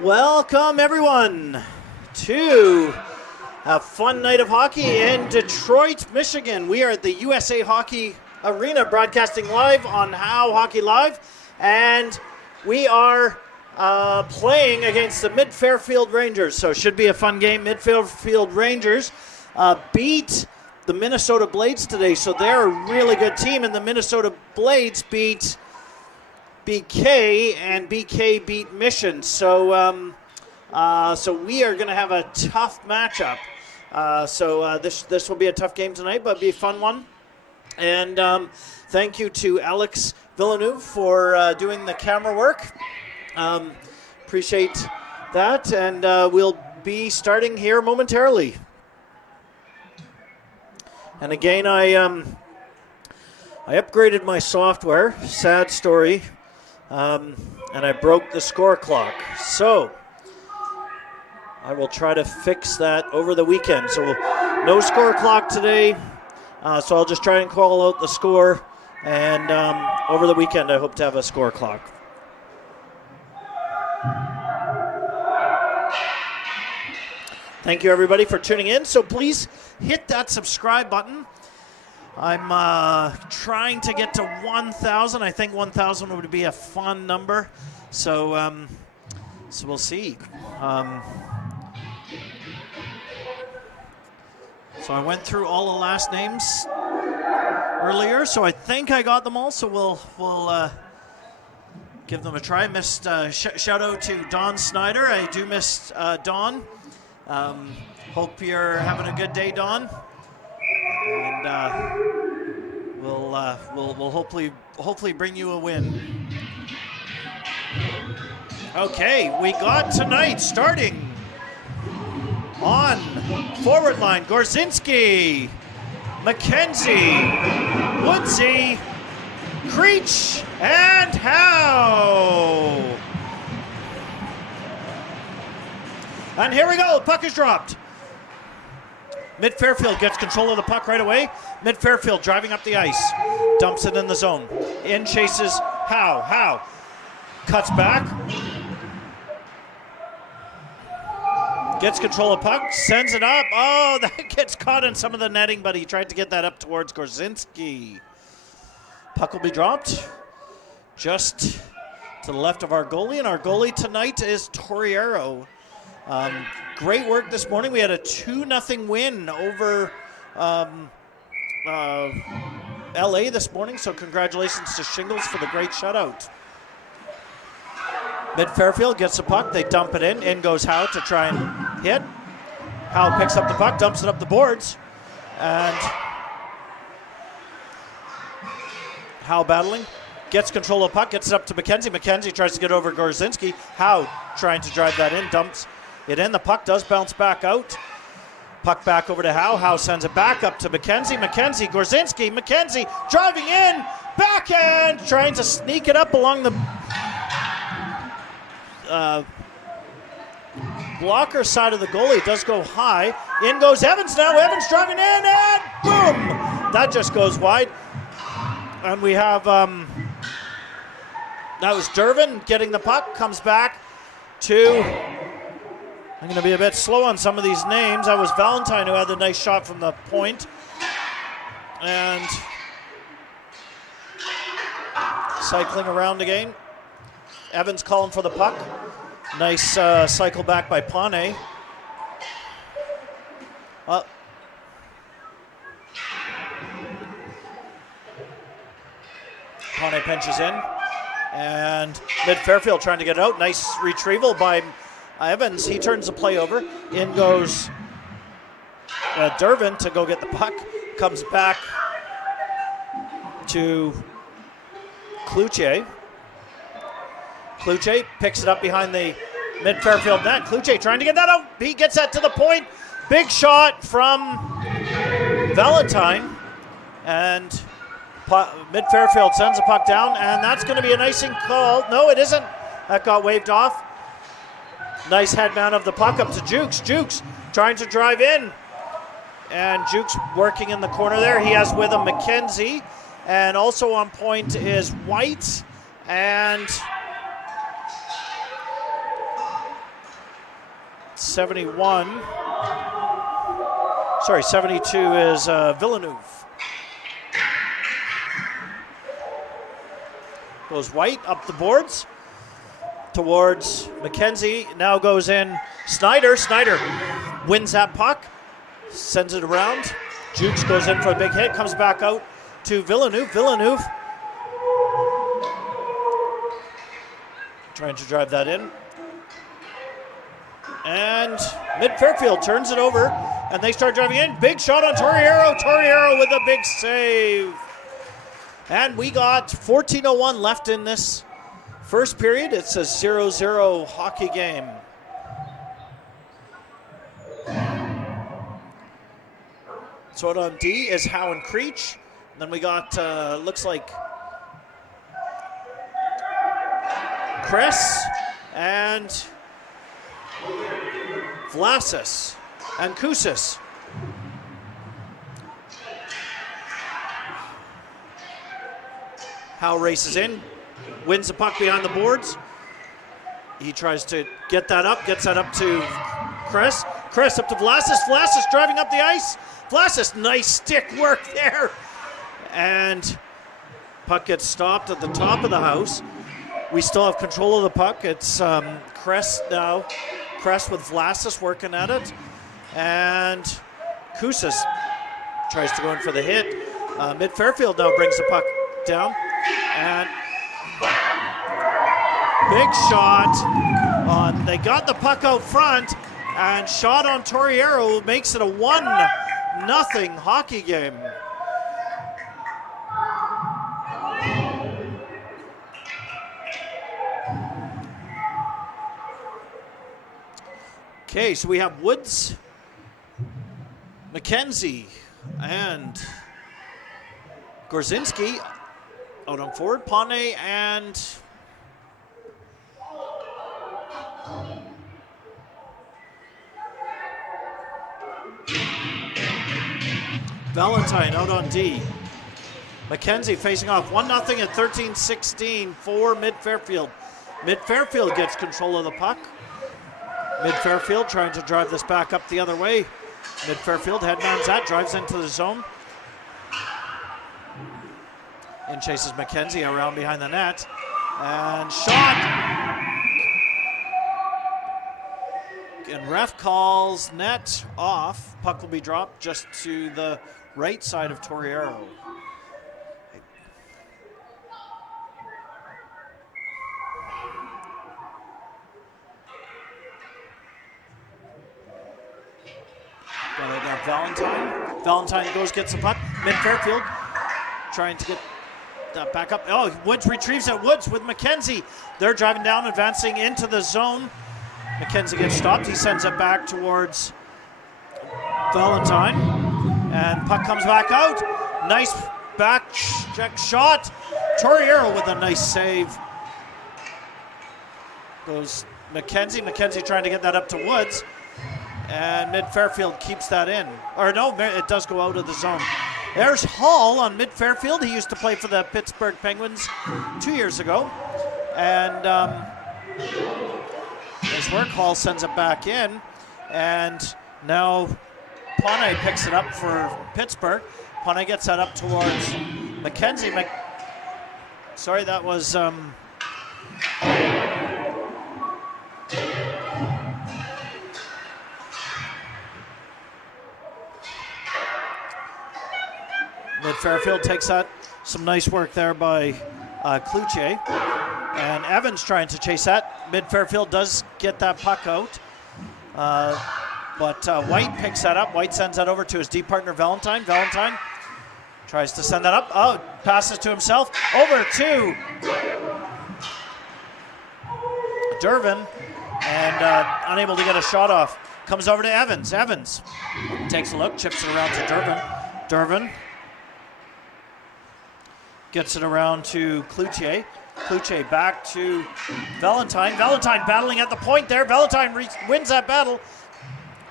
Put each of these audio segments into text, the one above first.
Welcome, everyone, to a fun night of hockey in Detroit, Michigan. We are at the USA Hockey Arena, broadcasting live on How Hockey Live, and we are playing against the Mid-Fairfield Rangers, so it should be a fun game. Mid-Fairfield Rangers beat the Minnesota Blades today, so they're a really good team, and the Minnesota Blades beat BK, and BK beat Mission. So we are going to have a tough matchup. This will be a tough game tonight, but be a fun one. And thank you to Alex Villeneuve for doing the camera work. Appreciate that, and we'll be starting here momentarily. And again, I upgraded my software. Sad story. And I broke the score clock. So I will try to fix that over the weekend. So no score clock today. So I'll just try and call out the score. And over the weekend, I hope to have a score clock. Thank you, everybody, for tuning in. So please hit that subscribe button. I'm trying to get to 1,000. I think 1,000 would be a fun number. So we'll see. So I went through all the last names earlier, so I think I got them all. So we'll give them a try. Missed shout out to Don Snyder. I do miss Don. Hope you're having a good day, Don. And we'll hopefully bring you a win. Okay, we got tonight starting on forward line: Gorzinski, McKenzie, Woodsy, Creech, and Howe. And here we go. Puck is dropped. Mid-Fairfield gets control of the puck right away. Mid-Fairfield driving up the ice. Dumps it in the zone. In chases Howe. Howe cuts back. Gets control of puck. Sends it up. Oh, that gets caught in some of the netting, but he tried to get that up towards Gorzinski. Puck will be dropped just to the left of our goalie. And our goalie tonight is Torriero. Great work this morning. We had a 2-0 win over LA this morning, so congratulations to Shingles for the great shutout. Mid-Fairfield gets the puck. They dump it in. In goes Howe to try and hit. Howe picks up the puck, dumps it up the boards. And Howe battling. Gets control of the puck, gets it up to McKenzie. McKenzie tries to get over Gorzinski. Howe trying to drive that in, dumps it in. The puck does bounce back out. Puck back over to Howe. Howe sends it back up to McKenzie. McKenzie, Gorzinski. McKenzie driving in. Backhand. Trying to sneak it up along the blocker side of the goalie. It does go high. In goes Evans now. Evans driving in and boom. That just goes wide. And we have, that was Dervin getting the puck. Comes back to... I'm going to be a bit slow on some of these names. That was Valentine who had the nice shot from the point. And cycling around again. Evans calling for the puck. Nice cycle back by Pane. Pane pinches in. And Mid-Fairfield trying to get out. Nice retrieval by Evans. He turns the play over. In goes Dervin to go get the puck. Comes back to Cloutier. Cloutier picks it up behind the Mid-Fairfield net. Cloutier trying to get that out. He gets that to the point. Big shot from Valentine. And Mid-Fairfield sends the puck down, and that's going to be an icing call. No, it isn't. That got waved off. Nice headman of the puck up to Jukes. Jukes trying to drive in. And Jukes working in the corner there. He has with him McKenzie. And also on point is White. And 72 is Villeneuve. Goes White up the boards towards McKenzie. Now goes in Snyder. Snyder wins that puck, sends it around. Jukes goes in for a big hit, comes back out to Villeneuve. Villeneuve trying to drive that in. And Mid-Fairfield turns it over, and they start driving in. Big shot on Torriero. Torriero with a big save. And we got 14:01 left in this first period. It's a 0-0 hockey game. So out on D is Howe and Creech. And then we got, looks like, Chris and Vlasis and Kusis. Howe races in, wins the puck behind the boards. He tries to get that up, gets that up to Chris. Chris up to Vlasis. Vlasis driving up the ice. Vlasis, nice stick work there. And puck gets stopped at the top of the house. We still have control of the puck. It's Chris now. Chris with Vlasis working at it. And Kusis tries to go in for the hit. Mid-Fairfield now brings the puck down. And big shot on, they got the puck out front, and shot on Torriero makes it a 1-0 hockey game. Okay, so we have Woods, McKenzie, and Gorzinski out on forward. Pane and Valentine out on D. McKenzie facing off 1-0 at 13:16 for Mid-Fairfield. Mid-Fairfield gets control of the puck. Mid-Fairfield trying to drive this back up the other way. Mid-Fairfield headman's that, drives into the zone. And chases McKenzie around behind the net. And shot. And ref calls net off. Puck will be dropped just to the right side of Torriero. Got Valentine. Valentine gets the puck. Mid-Fairfield trying to get that back up. Oh, Woods retrieves it. Woods with McKenzie. They're driving down, advancing into the zone. McKenzie gets stopped. He sends it back towards Valentine. And puck comes back out. Nice back check shot. Torriero with a nice save. Goes McKenzie. McKenzie trying to get that up to Woods. And Mid-Fairfield keeps that in. Or no, it does go out of the zone. There's Hall on Mid-Fairfield. He used to play for the Pittsburgh Penguins 2 years ago. And nice work. Hall sends it back in. And now Pane picks it up for Pittsburgh. Pane gets that up towards McKenzie. Sorry, that was... Mid-Fairfield takes that. Some nice work there by Cloutier. And Evans trying to chase that. Mid-Fairfield does get that puck out. But White picks that up. White sends that over to his D partner, Valentine. Valentine tries to send that up. Oh, passes to himself. Over to Durbin. And unable to get a shot off. Comes over to Evans. Evans takes a look, chips it around to Durbin. Durbin Gets it around to Cloutier. Cloutier back to Valentine. Valentine battling at the point there. Valentine wins that battle.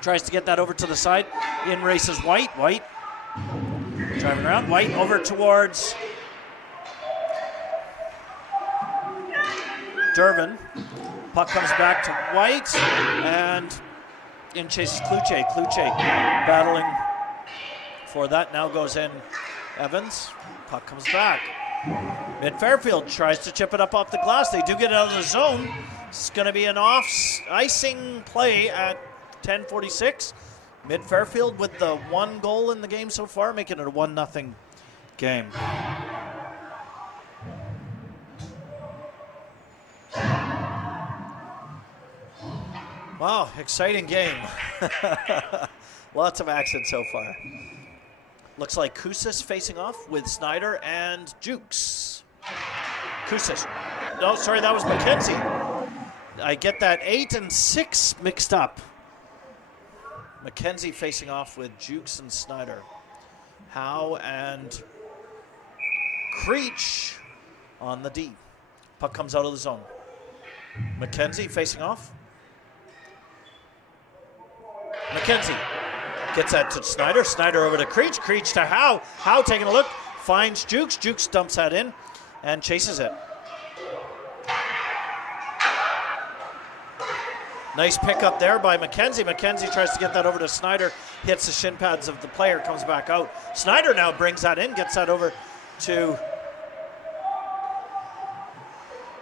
Tries to get that over to the side. In races White. White driving around. White over towards Dervin. Puck comes back to White. And in chases Cloutier. Cloutier battling for that. Now goes in Evans. Puck comes back. Mid-Fairfield tries to chip it up off the glass. They do get it out of the zone. It's going to be an icing play at 10:46. Mid-Fairfield with the 1 goal in the game so far, making it a 1-0 game. Wow, exciting game. Lots of action so far. Looks like Kusis facing off with Snyder and Jukes. Kusis. No, sorry, that was McKenzie. I get that 8 and 6 mixed up. McKenzie facing off with Jukes and Snyder. Howe and Creech on the D. Puck comes out of the zone. McKenzie facing off. McKenzie gets that to Snyder. Snyder over to Creech. Creech to Howe. Howe taking a look. Finds Jukes. Jukes dumps that in and chases it. Nice pickup there by McKenzie. McKenzie tries to get that over to Snyder. Hits the shin pads of the player. Comes back out. Snyder now brings that in. Gets that over to,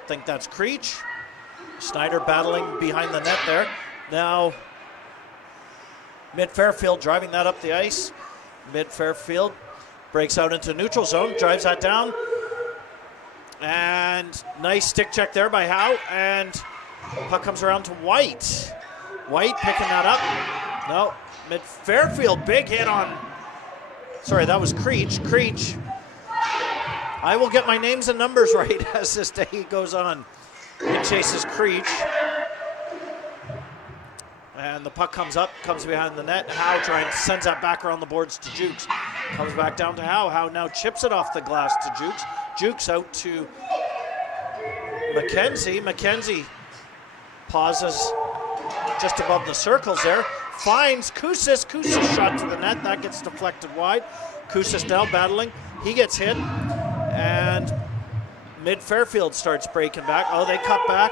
I think that's Creech. Snyder battling behind the net there. Now Mid-Fairfield driving that up the ice. Mid-Fairfield breaks out into neutral zone, drives that down. And nice stick check there by Howe. And puck comes around to White. White picking that up. No, Mid-Fairfield, big hit on, sorry, that was Creech. Creech. I will get my names and numbers right as this day goes on. It chases Creech. And the puck comes up, comes behind the net. Howe sends that back around the boards to Jukes. Comes back down to Howe. Howe now chips it off the glass to Jukes. Jukes out to McKenzie. McKenzie pauses just above the circles there. Finds Kusis. Kusis shot to the net. That gets deflected wide. Kusis now battling. He gets hit. And Mid-Fairfield starts breaking back. Oh, they cut back.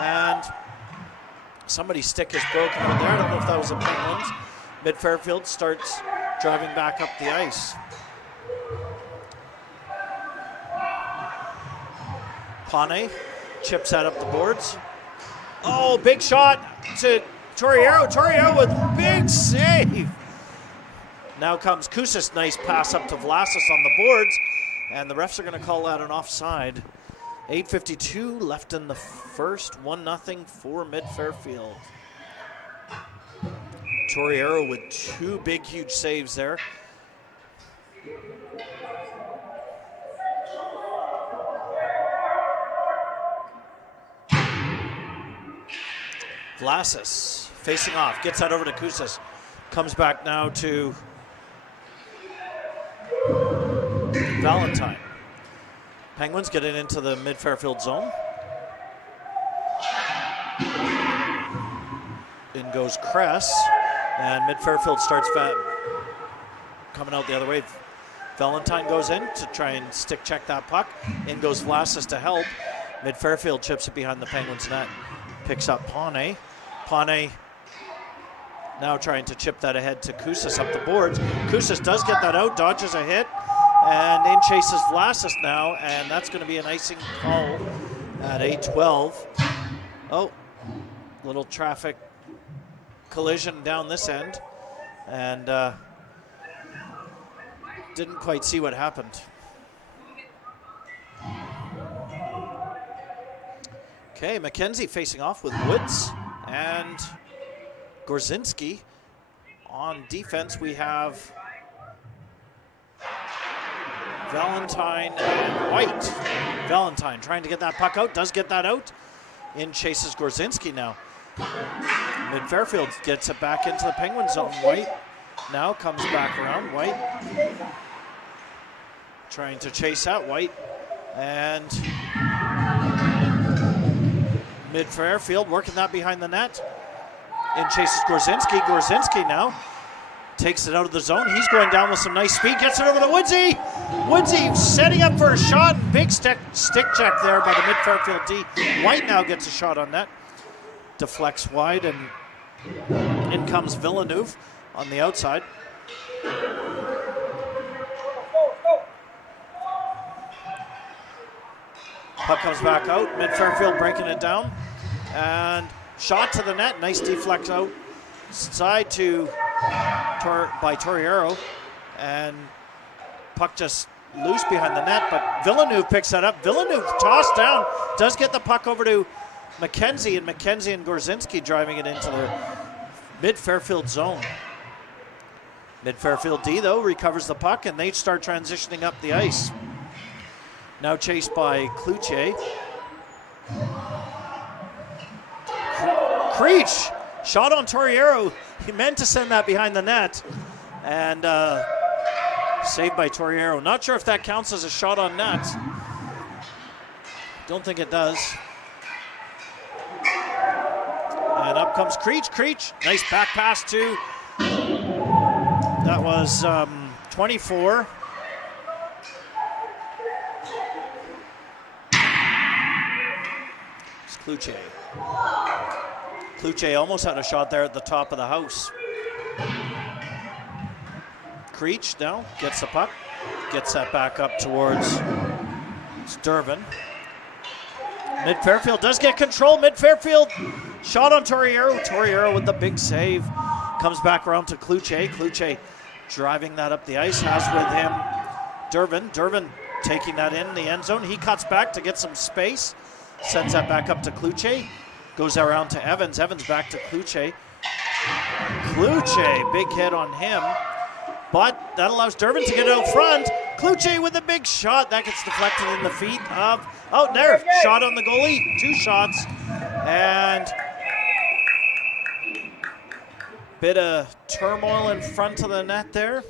And somebody's stick is broken out there. I don't know if that was the Penguins. Mid-Fairfield starts driving back up the ice. Pane chips that up the boards. Oh, big shot to Torriero. Torriero with big save. Now comes Kusis. Nice pass up to Vlasic on the boards. And the refs are going to call that an offside. 8:52 left in the first. 1-0 for Mid-Fairfield. Torriero with 2 big, huge saves there. Vlasic facing off, gets that over to Kusis. Comes back now to Valentine. Penguins get it into the Mid-Fairfield zone. In goes Kress, and Mid-Fairfield starts coming out the other way. Valentine goes in to try and stick check that puck. In goes Vlasic to help. Mid-Fairfield chips it behind the Penguins net. Picks up Pane. Pane now trying to chip that ahead to Kusis up the boards. Kusis does get that out, dodges a hit, and in chases Vlasic now, and that's going to be an icing call at 8:12. Oh, little traffic collision down this end, and didn't quite see what happened. Okay, McKenzie facing off with Woods and Gorzinski. On defense, we have Valentine and White. Valentine trying to get that puck out, does get that out. In chases Gorzinski now. Mid-Fairfield gets it back into the Penguin zone. White now comes back around. White trying to chase that White, and mid Fairfield working that behind the net. In chases Gorzinski. Gorzinski now takes it out of the zone. He's going down with some nice speed. Gets it over to Woodsy. Woodsy setting up for a shot. Big stick check there by the mid Fairfield D. White now gets a shot on net. Deflects wide, and in comes Villeneuve on the outside. Puck comes back out. Mid Fairfield breaking it down. And shot to the net. Nice deflect out. Side to by Torriero. And puck just loose behind the net. But Villeneuve picks that up. Villeneuve tossed down. Does get the puck over to McKenzie. And McKenzie and Gorzinski driving it into the mid Fairfield zone. Mid Fairfield D, though, recovers the puck. And they start transitioning up the ice. Now chased by Cloutier. Creech, shot on Torriero. He meant to send that behind the net. And saved by Torriero. Not sure if that counts as a shot on net. Don't think it does. And up comes Creech. Creech, nice back pass to, that was 24. It's Cloutier. Cloutier almost had a shot there at the top of the house. Creech now gets the puck, gets that back up towards Durbin. Mid Fairfield does get control. Mid Fairfield shot on Torriero. Torriero with the big save. Comes back around to Cloutier. Cloutier driving that up the ice. Has with him Durbin. Durbin taking that in the end zone. He cuts back to get some space. Sends that back up to Cloutier. Goes around to Evans. Evans back to Cloutier. Cloutier, big hit on him. But that allows Durbin to get out front. Cloutier with a big shot. That gets deflected in the feet of, oh, there, shot on the goalie. 2 shots. And bit of turmoil in front of the net there.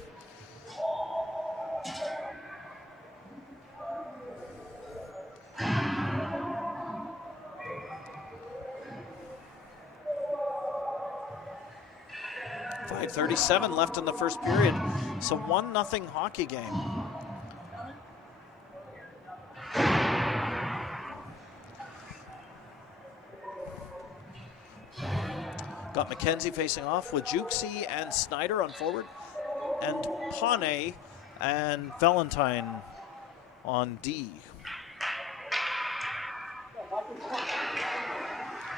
.37 left in the first period. So 1-0 hockey game. Got McKenzie facing off with Jukesy and Snyder on forward, and Pawnee and Valentine on D.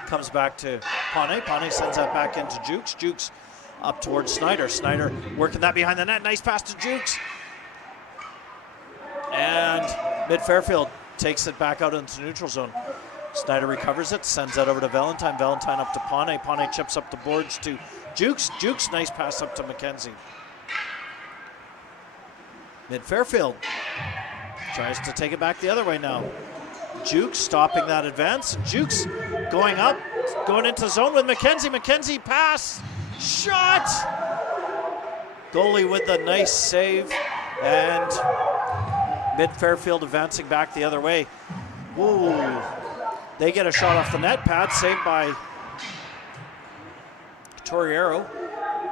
Comes back to Pawnee. Pawnee sends that back into Jukes. Jukes up towards Snyder. Snyder working that behind the net. Nice pass to Jukes. And mid Fairfield takes it back out into neutral zone. Snyder recovers it, sends that over to Valentine. Valentine up to Pawnee. Pawnee chips up the boards to Jukes. Jukes, nice pass up to McKenzie. Mid Fairfield tries to take it back the other way now. Jukes stopping that advance. Jukes going up, going into zone with McKenzie. McKenzie pass. Shot! Goalie with a nice save, and mid Fairfield advancing back the other way. Ooh, they get a shot off the net pad, saved by Torriero.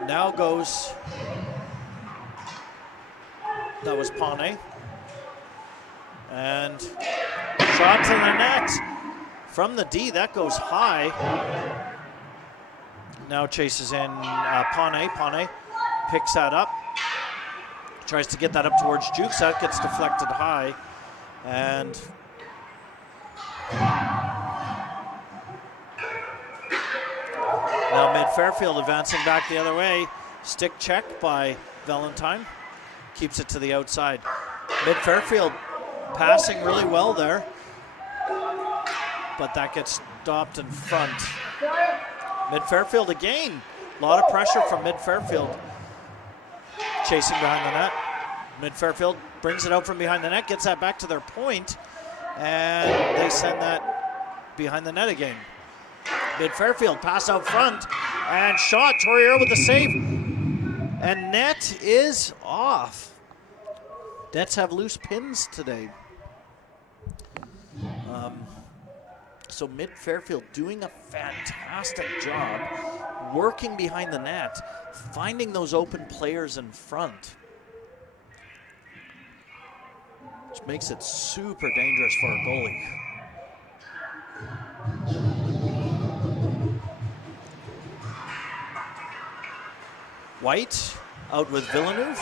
Now goes, that was Pawnee. And shot to the net from the D, that goes high. Now chases in Pawnee. Pawnee picks that up. Tries to get that up towards Jukes. That gets deflected high. And now mid Fairfield advancing back the other way. Stick check by Valentine. Keeps it to the outside. Mid Fairfield passing really well there. But that gets stopped in front. Mid Fairfield again. A lot of pressure from mid Fairfield. Chasing behind the net. Mid Fairfield brings it out from behind the net, gets that back to their point, and they send that behind the net again. Mid Fairfield pass out front and shot. Torriero with the save. And net is off. Nets have loose pins today. So Mid Fairfield doing a fantastic job working behind the net, finding those open players in front, which makes it super dangerous for a goalie. White out with Villeneuve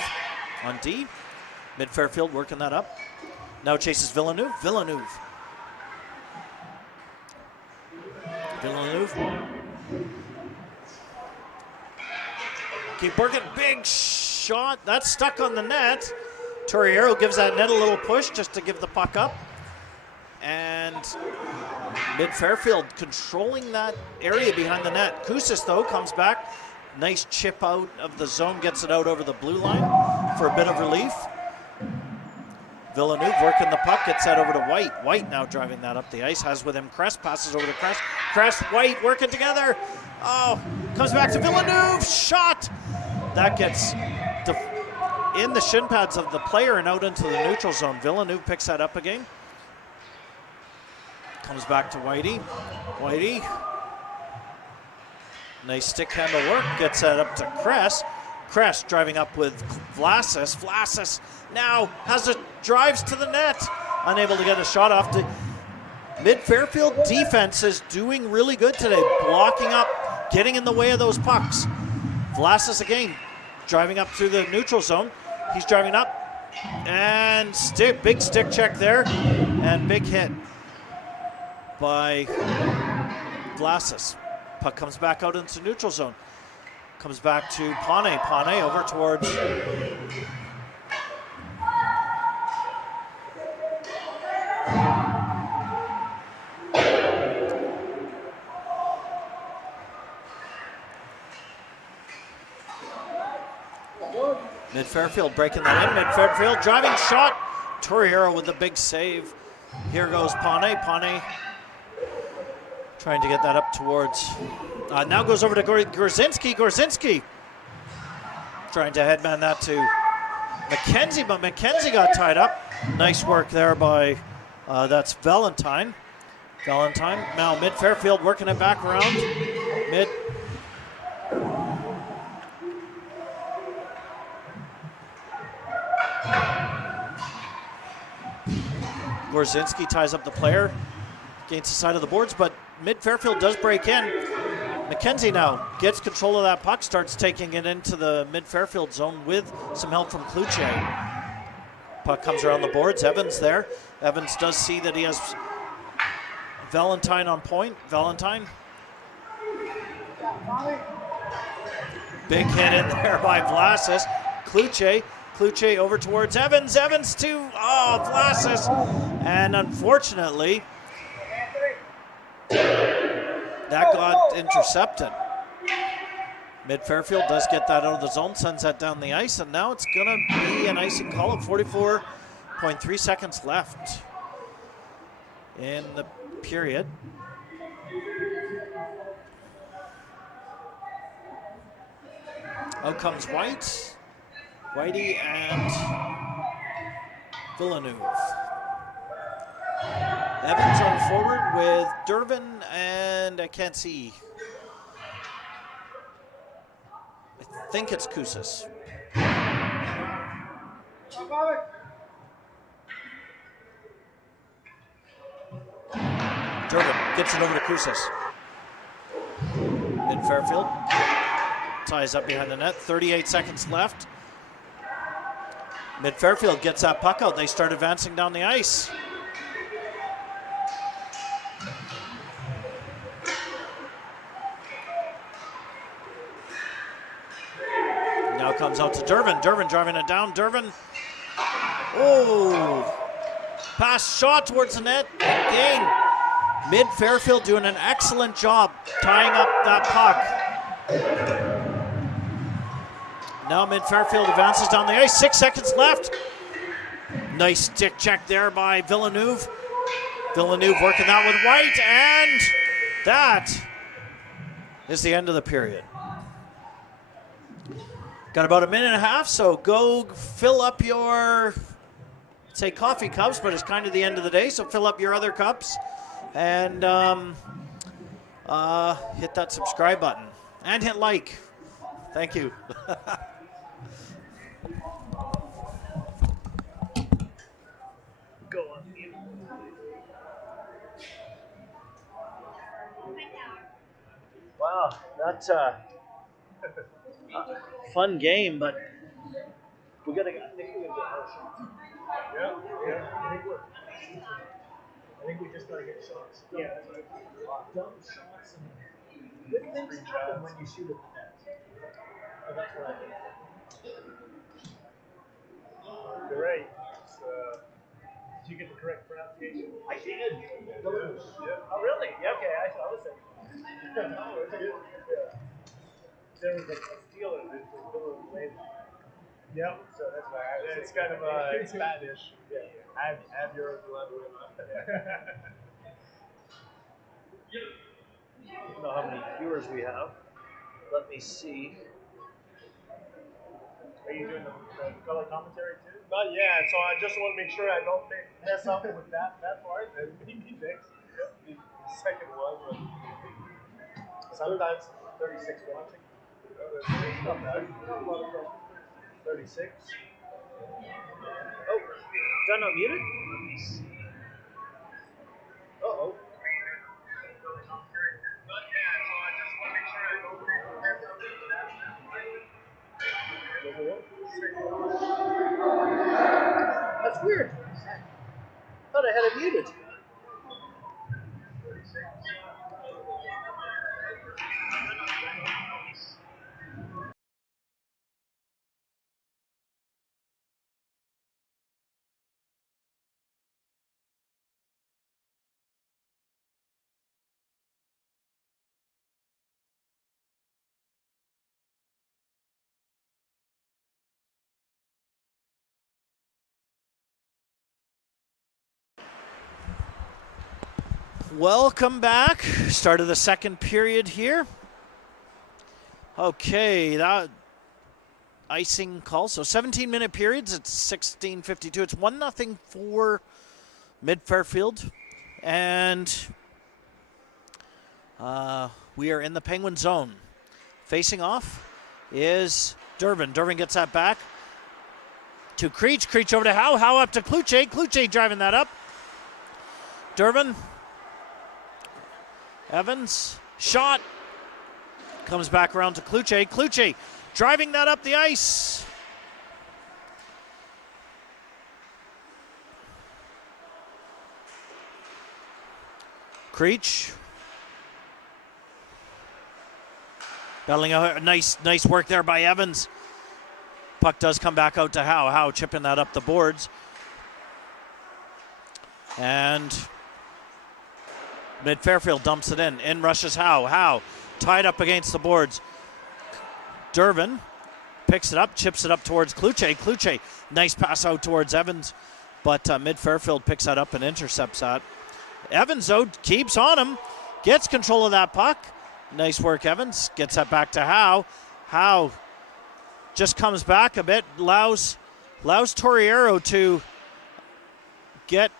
on D. Mid Fairfield working that up. Now chases Villeneuve. Villeneuve. Keep working. Big shot. That's stuck on the net. Torriero gives that net a little push just to give the puck up. And Mid Fairfield controlling that area behind the net. Koussis, though, comes back. Nice chip out of the zone. Gets it out over the blue line for a bit of relief. Villeneuve working the puck, gets that over to White. White now driving that up the ice, has with him Crest, passes over to Crest. Crest, White working together. Oh, comes back to Villeneuve, shot! That gets in the shin pads of the player and out into the neutral zone. Villeneuve picks that up again. Comes back to Whitey. Whitey. Nice stick handle work, gets that up to Crest. Crest driving up with Vlasis. Vlasis now drives to the net. Unable to get a shot off. Mid Fairfield defense is doing really good today. Blocking up, getting in the way of those pucks. Vlasis again, driving up through the neutral zone. He's driving up. And big stick check there. And big hit by Vlasis. Puck comes back out into neutral zone. Comes back to Pane. Pane over towards Mid Fairfield breaking that in. Mid Fairfield driving shot. Torriero with the big save. Here goes Pane. Pane trying to get that up towards. Now goes over to Gorzinski. Gorzinski trying to headman that to McKenzie, but McKenzie got tied up. Nice work there by, that's Valentine. Valentine. Now Mid Fairfield working it back around. Mid. Gorzinski ties up the player, gains the side of the boards, but Mid Fairfield does break in. McKenzie now gets control of that puck, starts taking it into the Mid Fairfield zone with some help from Kluche. Puck comes around the boards. Evans there. Evans does see that he has Valentine on point. Valentine. Big hit in there by Vlasis. Kluche. Kluche over towards Evans. Evans to Vlasis. And unfortunately, that got intercepted. Mid Fairfield does get that out of the zone, sends that down the ice, and now it's going to be an icing call at 44.3 seconds left in the period. Out comes White, Whitey, and Villeneuve. Evans on forward with Durbin, and I can't see. I think it's Koussis. Durbin gets it over to Koussis. In Fairfield. Ties up behind the net. 38 seconds left. Mid Fairfield gets that puck out. They start advancing down the ice. Now comes out to Durbin. Durbin driving it down. Durbin. Oh. Pass shot towards the net. Again. Mid Fairfield doing an excellent job tying up that puck. Now Mid Fairfield advances down the ice. 6 seconds left. Nice stick check there by Villeneuve. Villeneuve working that with White, and that is the end of the period. Got about a minute and a half, so go fill up your say coffee cups, but it's kind of the end of the day, so fill up your other cups and hit that subscribe button and hit like. Thank you. Go on. Wow, that's a fun game, but we gotta. I think we gotta get more shots. Yeah. I think we just gotta get shots. Yeah, that's right. Dumb shots and good things happen when you shoot at the net. Oh, that's what I think. You're right. Did you get the correct pronunciation? I did. Yeah. Oh, really? Yeah, okay. I was saying. No, it's good. Yeah. There was a Steeler that was Bill and Lane. Yep. So that's why it's kind of Spanish. Yeah. Have your I don't know how many viewers we have. Let me see. Are you doing the color commentary too? Not yet. So I just want to make sure I don't mess up with that part. And maybe next the second one. But sometimes 36 watching. 36. Oh, done not muted? Uh-oh. That's weird. Thought I had it muted. Welcome back. Start of the second period here. Okay, that icing call. So 17-minute periods. It's 16:52. It's 1-0 for Mid-Fairfield. And we are in the Penguin zone. Facing off is Durbin. Durbin gets that back to Creech. Creech over to Howe. Howe up to Kluche. Kluche driving that up. Durbin. Evans, shot, comes back around to Kluche. Kluche driving that up the ice. Creech. Battling a nice work there by Evans. Puck does come back out to Howe. Howe chipping that up the boards. And Mid-Fairfield dumps it in. In rushes Howe. Howe tied up against the boards. Durbin picks it up, chips it up towards Kluche. Kluche, nice pass out towards Evans, but Mid-Fairfield picks that up and intercepts that. Evans, though, keeps on him, gets control of that puck. Nice work, Evans. Gets that back to Howe. Howe just comes back a bit, allows Torriero to get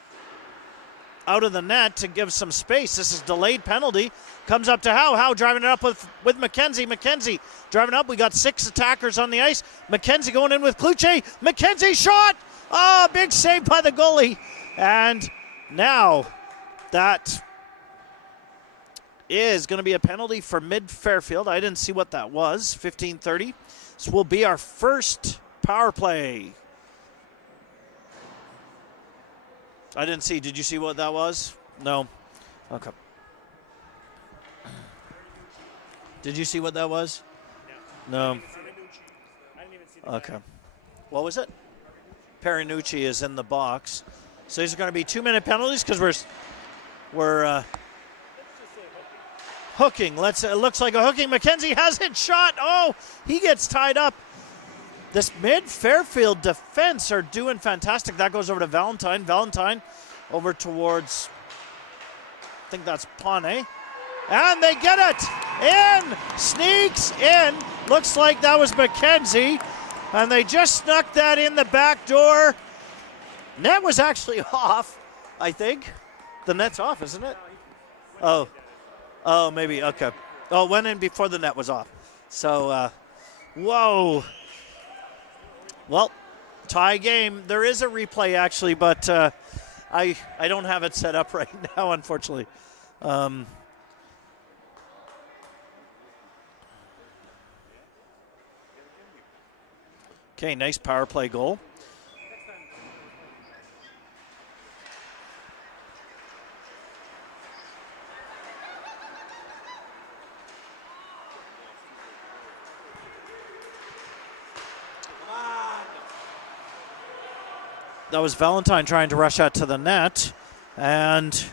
out of the net to give some space. This is delayed penalty. Comes up to Howe. Howe driving it up with McKenzie. McKenzie driving up. We got 6 attackers on the ice. McKenzie going in with Kluche. McKenzie shot. Oh, big save by the goalie. And now that is going to be a penalty for Mid-Fairfield. I didn't see what that was. 15:30. This will be our first power play. I didn't see. Did you see what that was? No. Okay. Did you see what that was? No. Okay. What was it? Perinucci is in the box. So these are going to be 2-minute penalties because we're hooking. It looks like a hooking. McKenzie has it shot. Oh, he gets tied up. This Mid-Fairfield defense are doing fantastic. That goes over to Valentine. Valentine over towards, I think that's Pane. And they get it in, sneaks in. Looks like that was McKenzie. And they just snuck that in the back door. Net was actually off, I think. The net's off, isn't it? Oh. Oh, maybe. Okay. Oh, it went in before the net was off. So, whoa. Well, tie game. There is a replay, actually, but I don't have it set up right now, unfortunately. Okay, nice power play goal. That was Valentine trying to rush out to the net, and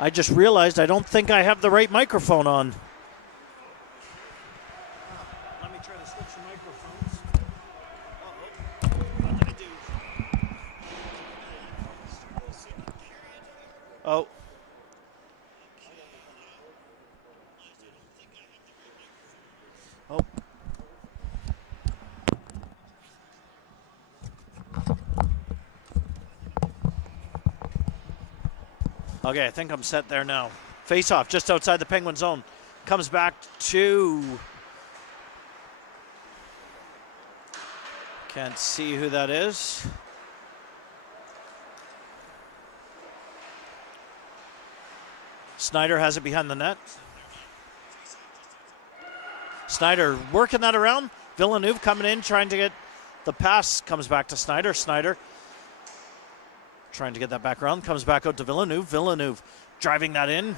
I just realized I don't think I have the right microphone on. Let me try to switch the microphones. What did I do? Oh. Oh. Okay, I think I'm set there now. Face off just outside the Penguin zone. Comes back to... Can't see who that is. Snyder has it behind the net. Snyder working that around. Villeneuve coming in, trying to get the pass. Comes back to Snyder. Snyder trying to get that back around. Comes back out to Villeneuve. Villeneuve driving that in.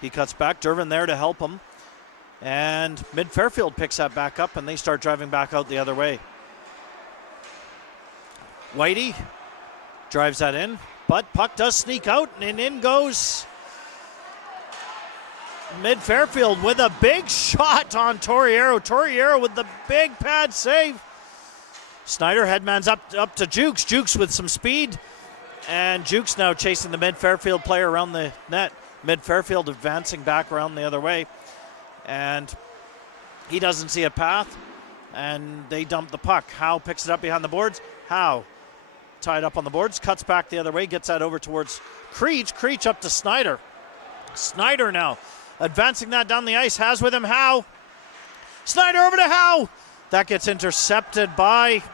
He cuts back. Dervin there to help him. And Mid-Fairfield picks that back up, and they start driving back out the other way. Whitey drives that in, but puck does sneak out, and in goes Mid-Fairfield with a big shot on Torriero. Torriero with the big pad save. Snyder headmans up to Jukes. Jukes with some speed. And Jukes now chasing the Mid-Fairfield player around the net. Mid-Fairfield advancing back around the other way. And he doesn't see a path. And they dump the puck. Howe picks it up behind the boards. Howe tied up on the boards. Cuts back the other way. Gets that over towards Creech. Creech up to Snyder. Snyder now advancing that down the ice. Has with him Howe. Snyder over to Howe. That gets intercepted by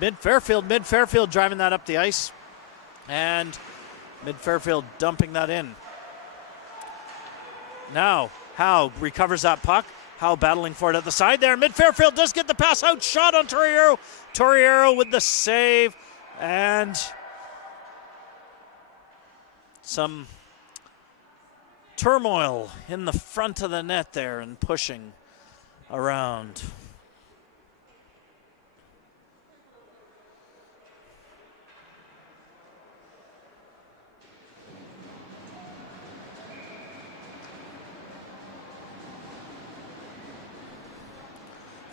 Mid-Fairfield. Mid-Fairfield driving that up the ice. And Mid-Fairfield dumping that in. Now, Howe recovers that puck. Howe battling for it at the side there. Mid-Fairfield does get the pass out. Shot on Torriero. Torriero with the save. And some turmoil in the front of the net there and pushing around.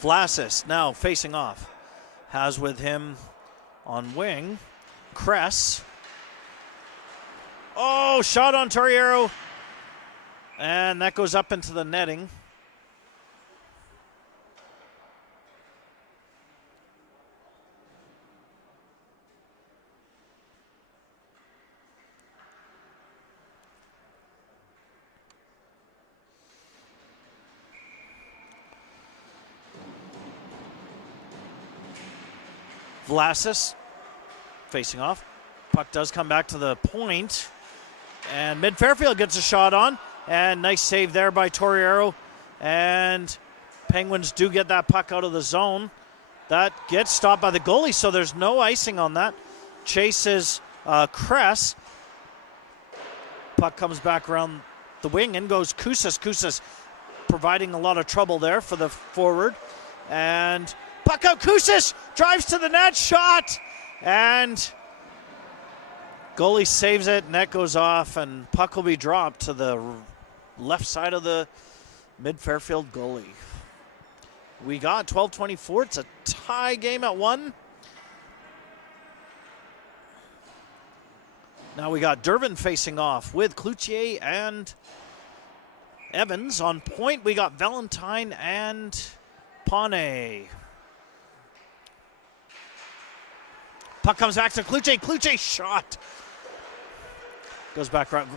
Vlasis now facing off. Has with him on wing. Kress. Oh, shot on Torriero. And that goes up into the netting. Vlasis facing off. Puck does come back to the point. And Mid-Fairfield gets a shot on. And nice save there by Torriero. And Penguins do get that puck out of the zone. That gets stopped by the goalie, so there's no icing on that. Chases Kress. Puck comes back around the wing and goes Koussis. Koussis providing a lot of trouble there for the forward. And puck out, Koussis drives to the net, shot. And goalie saves it, net goes off, and puck will be dropped to the left side of the Mid-Fairfield goalie. We got 12:24. It's a tie game at 1. Now we got Dervin facing off with Cloutier and Evans. On point, we got Valentine and Pawnee. Puck comes back to Kluche. Kluche shot. Goes back around.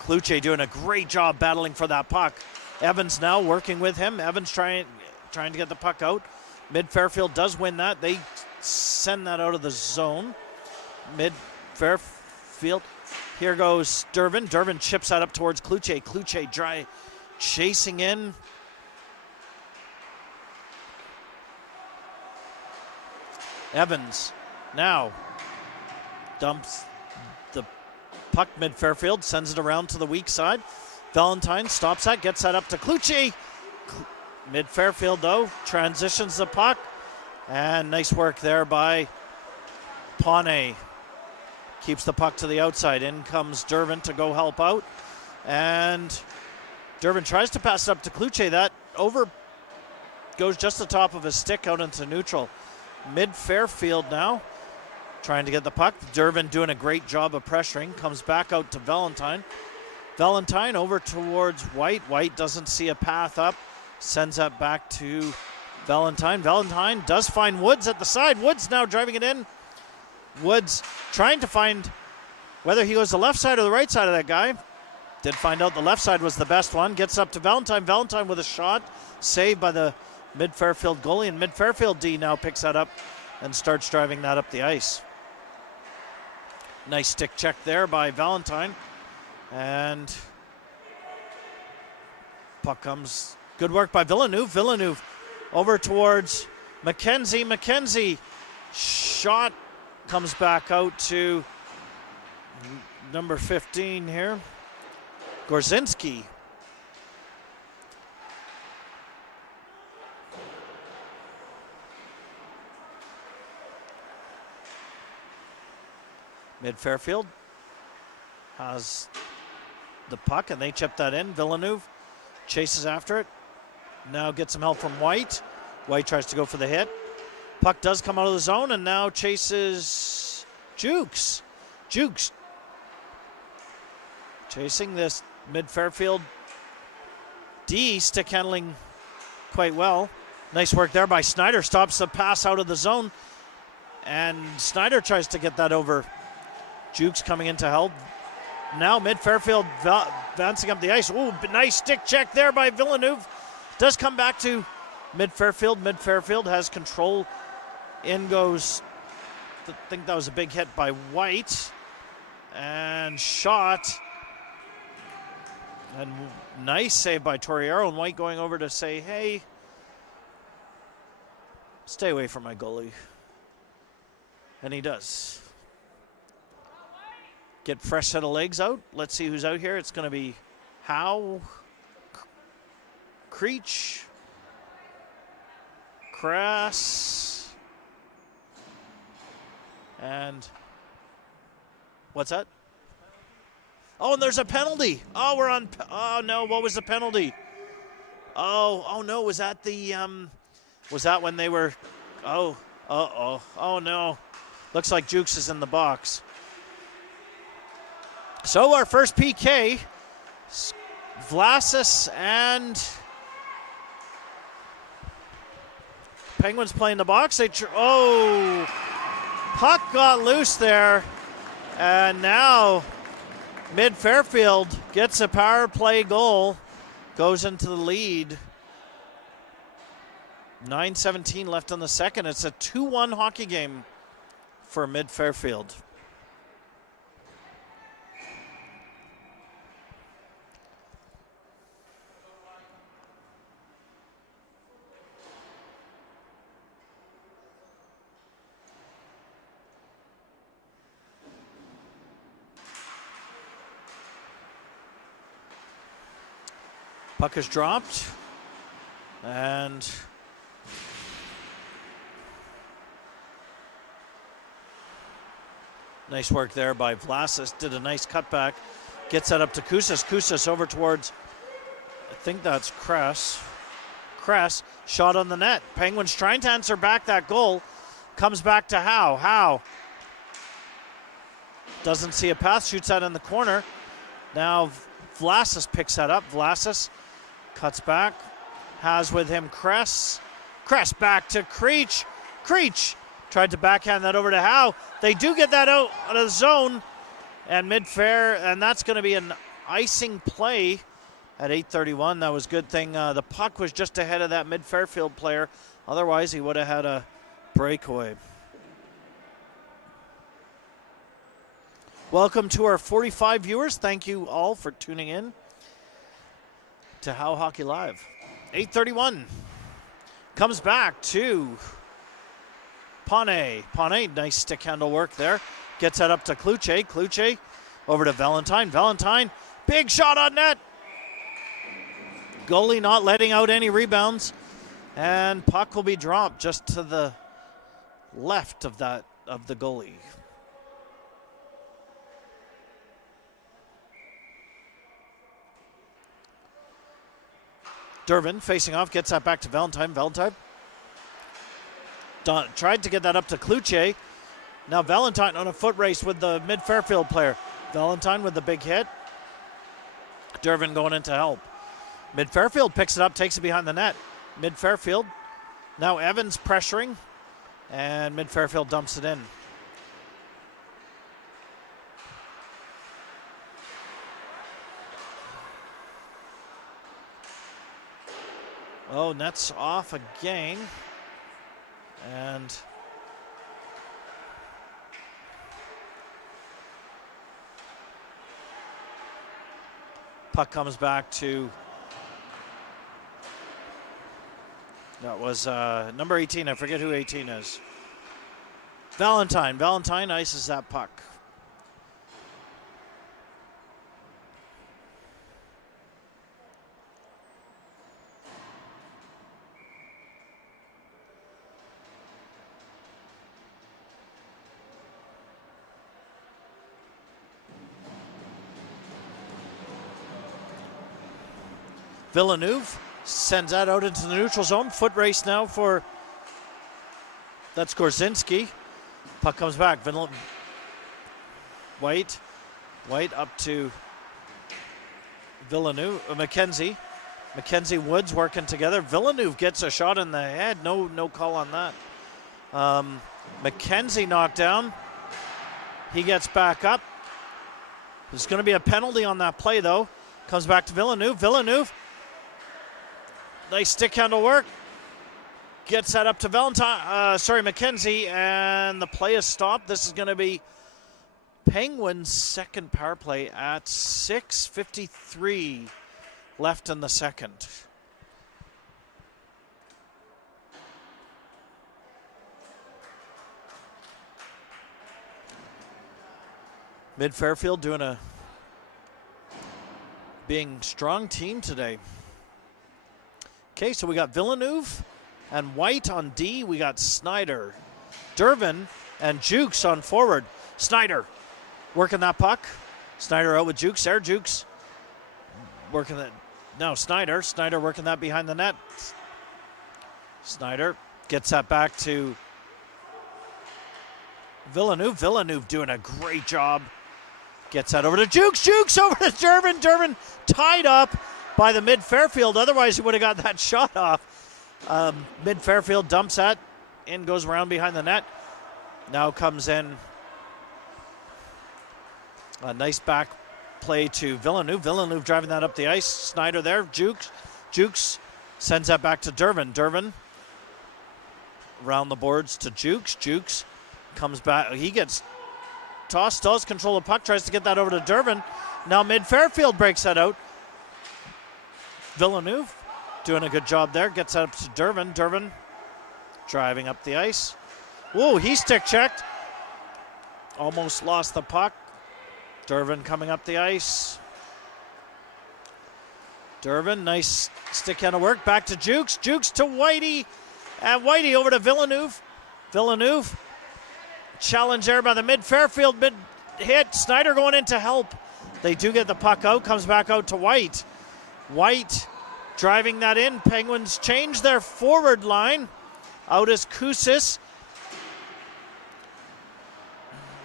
Kluche doing a great job battling for that puck. Evans now working with him. Evans trying to get the puck out. Mid-Fairfield does win that. They send that out of the zone. Mid-Fairfield. Here goes Durbin. Durbin chips that up towards Kluche. Kluche dry chasing in. Evans now dumps the puck mid-Fairfield, sends it around to the weak side. Valentine stops that, gets that up to Kluche. Mid-Fairfield, though, transitions the puck. And nice work there by Pawnee. Keeps the puck to the outside. In comes Durbin to go help out. And Durbin tries to pass it up to Kluche. That over goes just the top of his stick out into neutral. Mid-Fairfield now trying to get the puck. Durbin doing a great job of pressuring. Comes back out to Valentine. Valentine over towards White. White doesn't see a path up. Sends that back to Valentine. Valentine does find Woods at the side. Woods now driving it in. Woods trying to find whether he goes the left side or the right side of that guy. Did find out the left side was the best one. Gets up to Valentine. Valentine with a shot. Saved by the Mid-Fairfield goalie. And Mid-Fairfield D now picks that up and starts driving that up the ice. Nice stick check there by Valentine. And puck comes. Good work by Villeneuve. Villeneuve over towards McKenzie. McKenzie shot comes back out to number 15 here. Gorzinski. Mid-Fairfield has the puck and they chip that in. Villeneuve chases after it. Now gets some help from White. White tries to go for the hit. Puck does come out of the zone and now chases Jukes. Jukes chasing this Mid-Fairfield D, stick handling quite well. Nice work there by Snyder. Stops the pass out of the zone. And Snyder tries to get that over. Jukes coming in to help. Now Mid-Fairfield advancing up the ice. Ooh, nice stick check there by Villeneuve. Does come back to Mid-Fairfield. Mid-Fairfield has control. In goes, I think that was a big hit by White. And shot. And nice save by Torriero. And White going over to say, hey, stay away from my goalie. And he does. Get fresh set of legs out. Let's see who's out here. It's going to be Howe, Creech, Crass, and what's that? Oh, and there's a penalty. Oh, we're on. Oh no, what was the penalty? Oh no, was that the? Was that when they were? Oh no, looks like Jukes is in the box. So our first PK, Vlasis and Penguins playing the box. Puck got loose there. And now Mid-Fairfield gets a power play goal, goes into the lead. 9:17 left on the second. It's a 2-1 hockey game for Mid-Fairfield. Puck is dropped, and nice work there by Vlasis. Did a nice cutback. Gets that up to Kousas. Kousas over towards, I think that's Kress. Kress, shot on the net. Penguins trying to answer back that goal. Comes back to Howe. Howe doesn't see a pass, shoots that in the corner. Now Vlasis picks that up. Vlasis cuts back, has with him Kress. Kress back to Creech. Creech Tried to backhand that over to Howe. They do get that out of the zone. And mid-fair, and that's going to be an icing play at 8:31. That was a good thing. The puck was just ahead of that mid-Fairfield player. Otherwise, he would have had a breakaway. Welcome to our 45 viewers. Thank you all for tuning in to How Hockey Live. 8:31. Comes back to Pawnee. Pawnee, nice stick handle work there. Gets that up to Kluche. Kluche over to Valentine. Valentine, big shot on net. Goalie not letting out any rebounds. And puck will be dropped just to the left of the goalie. Durbin facing off, gets that back to Valentine. Valentine tried to get that up to Kluche. Now Valentine on a foot race with the mid-Fairfield player. Valentine with the big hit. Durbin going in to help. Mid-Fairfield picks it up, takes it behind the net. Mid-Fairfield. Now Evans pressuring. And mid-Fairfield dumps it in. Oh, net's off again. And puck comes back to, that was number 18. I forget who 18 is. Valentine. Valentine ices that puck. Villeneuve sends that out into the neutral zone. Foot race now for, that's Gorzinski. Puck comes back. White up to Villeneuve. McKenzie. McKenzie Woods working together. Villeneuve gets a shot in the head. No call on that. McKenzie knocked down. He gets back up. There's going to be a penalty on that play though. Comes back to Villeneuve. Villeneuve. Nice stick handle work. Gets that up to McKenzie, and the play is stopped. This is going to be Penguins' second power play at 6:53 left in the second. Mid-Fairfield being strong team today. Okay, so we got Villeneuve and White on D. We got Snyder, Durbin, and Jukes on forward. Snyder working that puck. Snyder out with Jukes there. Jukes working that. No, Snyder. Snyder working that behind the net. Snyder gets that back to Villeneuve. Villeneuve doing a great job. Gets that over to Jukes. Jukes over to Durbin. Durbin tied up by the mid-Fairfield. Otherwise, he would have got that shot off. Mid-Fairfield dumps that. In goes around behind the net. Now comes in a nice back play to Villeneuve. Villeneuve driving that up the ice. Snyder there. Jukes sends that back to Durbin. Durbin around the boards to Jukes. Jukes comes back. He gets tossed. Does control the puck. Tries to get that over to Durbin. Now mid-Fairfield breaks that out. Villeneuve doing a good job there. Gets that up to Durbin. Durbin driving up the ice. Whoa, he stick checked. Almost lost the puck. Durbin coming up the ice. Durbin, nice stick handle work. Back to Jukes. Jukes to Whitey. And Whitey over to Villeneuve. Villeneuve. Challenge there by the mid-Fairfield. Mid-hit. Snyder going in to help. They do get the puck out. Comes back out to White. White driving that in. Penguins change their forward line. Out is Kusis.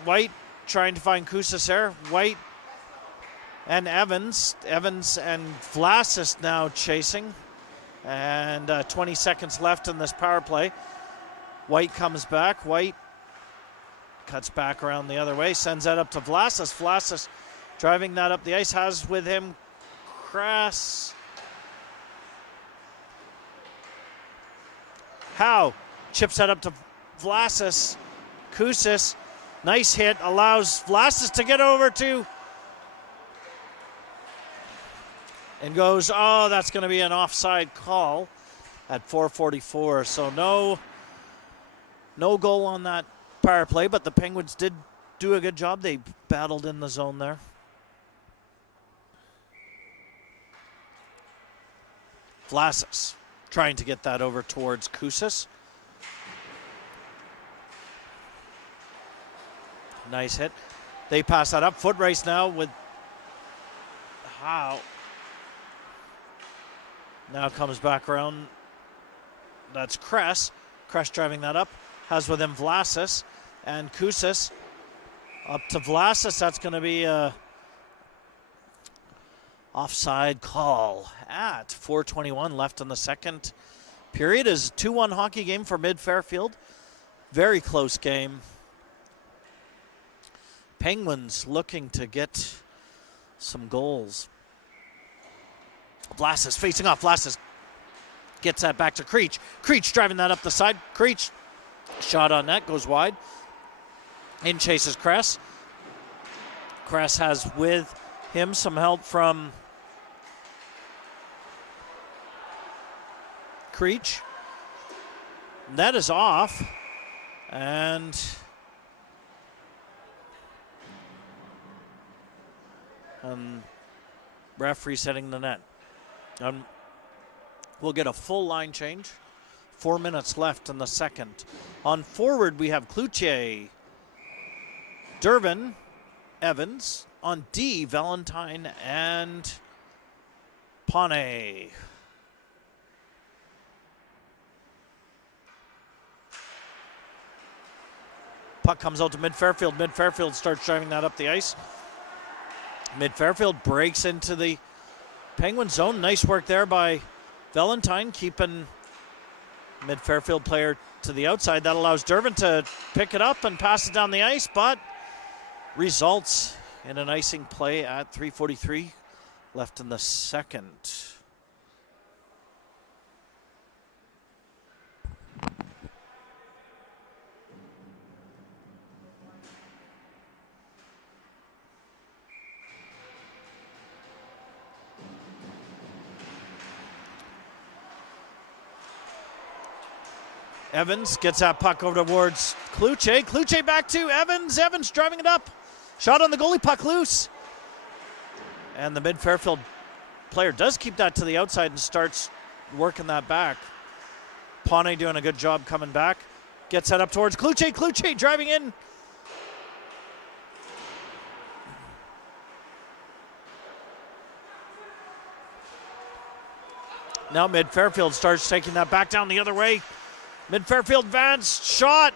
White trying to find Kusis there. White and Evans. Evans and Vlasis now chasing. And 20 seconds left in this power play. White comes back. White cuts back around the other way. Sends that up to Vlasic. Vlasic driving that up the ice. Has with him Kress. Howe chips that up to Vlasic. Kusis. Nice hit. Allows Vlasic to get over to. And goes, oh, that's going to be an offside call at 4:44. So no goal on that power play, but the Penguins did do a good job. They battled in the zone there. Vlasic trying to get that over towards Kusis. Nice hit. They pass that up. Foot race now with Howe. Now comes back around. That's Kress. Kress driving that up. Has with him Vlasic and Kusis. Up to Vlasic. That's going to be a offside call at 4:21 left in the second period. Is 2-1 hockey game for Mid-Fairfield. Very close game. Penguins looking to get some goals. Vlasic facing off. Vlasic gets that back to Creech. Creech driving that up the side. Creech shot on net, goes wide. In chases Kress. Kress has with him some help from Creech. Net is off. And referee setting the net. We'll get a full line change. 4 minutes left in the second. On forward, we have Cloutier, Durbin, Evans. On D, Valentine and Pawnee. Puck comes out to Mid-Fairfield. Mid-Fairfield starts driving that up the ice. Mid-Fairfield breaks into the Penguin zone. Nice work there by Valentine, keeping Mid-Fairfield player to the outside. That allows Durbin to pick it up and pass it down the ice, but results in an icing play at 3:43 left in the second. Evans gets that puck over towards Cloutier. Cloutier back to Evans. Evans driving it up. Shot on the goalie, puck loose. And the Mid-Fairfield player does keep that to the outside and starts working that back. Pawnee doing a good job coming back. Gets that up towards Cloutier. Cloutier driving in. Now Mid-Fairfield starts taking that back down the other way. Mid-Fairfield advanced shot.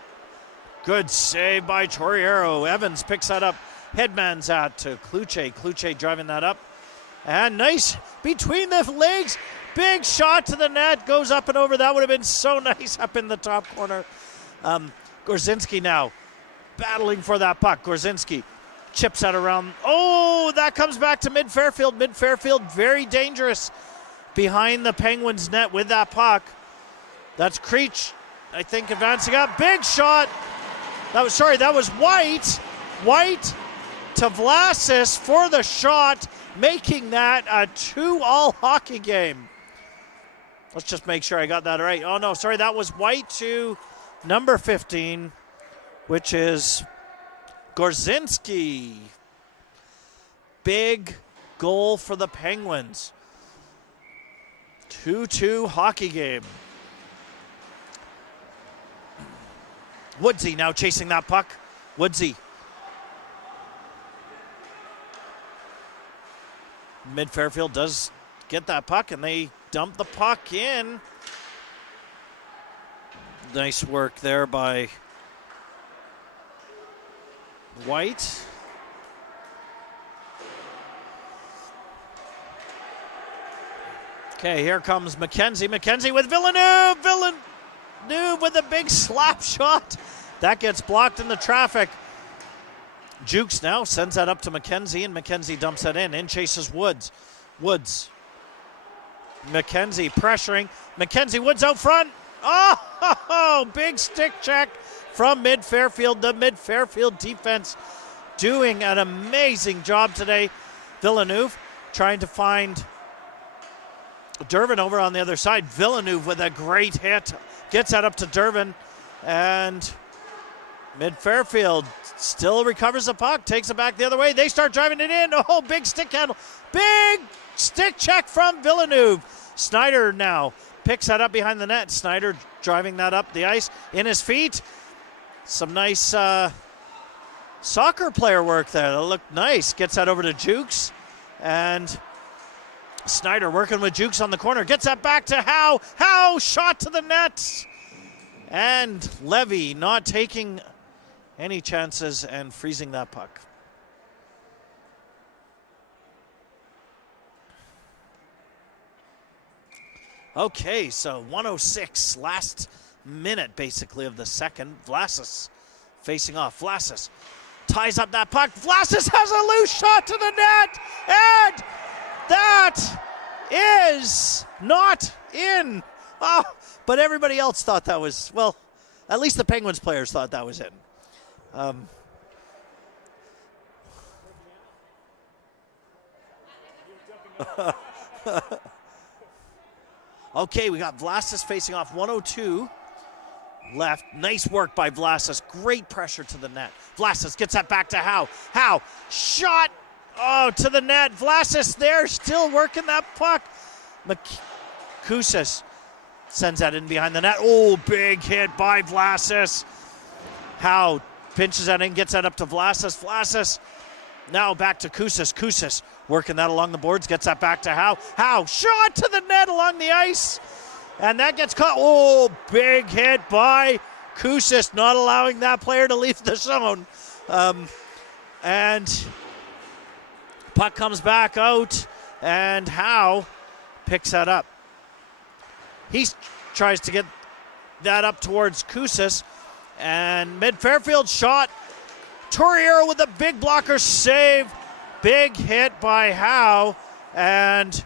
Good save by Torriero. Evans picks that up. Headman's out to Cloutier. Cloutier driving that up. And nice between the legs. Big shot to the net. Goes up and over. That would have been so nice up in the top corner. Gorzinski now battling for that puck. Gorzinski chips that around. Oh, that comes back to Mid-Fairfield. Mid-Fairfield very dangerous behind the Penguins net with that puck. That's Creech, I think, advancing up. Big shot. That was White. White to Vlasic for the shot, making that a 2-all hockey game. Let's just make sure I got that right. Oh, no, sorry, that was White to number 15, which is Gorzinski. Big goal for the Penguins. 2-2 hockey game. Woodsy now chasing that puck. Woodsy. Mid-Fairfield does get that puck, and they dump the puck in. Nice work there by White. Okay, here comes McKenzie. McKenzie with Villeneuve. Villeneuve with a big slap shot. That gets blocked in the traffic. Jukes now sends that up to McKenzie, and McKenzie dumps that in. In chases Woods. McKenzie pressuring. McKenzie Woods out front. Oh, big stick check from mid-Fairfield. The mid-Fairfield defense doing an amazing job today. Villeneuve trying to find Dervin over on the other side. Villeneuve with a great hit. Gets that up to Dervin. And mid-Fairfield still recovers the puck. Takes it back the other way. They start driving it in. Oh, big stick handle. Big stick check from Villeneuve. Snyder now picks that up behind the net. Snyder driving that up the ice in his feet. Some nice soccer player work there. That looked nice. Gets that over to Jukes. And Snyder working with Jukes on the corner. Gets that back to Howe. Howe shot to the net. And Levy not taking any chances and freezing that puck. Okay, so 1:06, last minute basically of the second. Vlasic facing off. Vlasic ties up that puck. Vlasic has a loose shot to the net, and that is not in. Oh, but everybody else thought that was, well, at least the Penguins players thought that was in. Okay, we got Vlasic facing off. 1:02 left. Nice work by Vlasic. Great pressure to the net. Vlasic gets that back to Howe. Howe, shot, to the net. Vlasic there, still working that puck. Kusis sends that in behind the net. Oh, big hit by Vlasic. Howe pinches that in, gets that up to Vlasic. Vlasic now back to Kusis. Kusis working that along the boards, gets that back to Howe. Howe, shot to the net along the ice. And that gets caught. Oh, big hit by Kusis, not allowing that player to leave the zone. And puck comes back out, and Howe picks that up. He tries to get that up towards Kusis, and mid-Fairfield shot. Torriero with a big blocker save. Big hit by Howe, and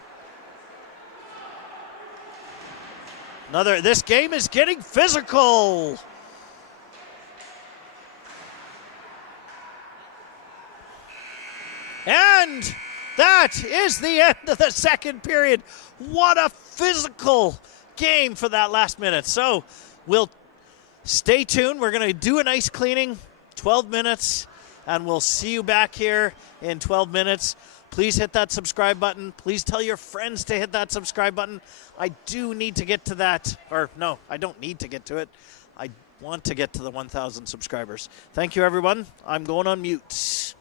this game is getting physical. And that is the end of the second period. What a physical game for that last minute. So we'll stay tuned. We're going to do an ice cleaning, 12 minutes, and we'll see you back here in 12 minutes. Please hit that subscribe button. Please tell your friends to hit that subscribe button. I do need to get to that, or no, I don't need to get to it. I want to get to the 1,000 subscribers. Thank you, everyone. I'm going on mute.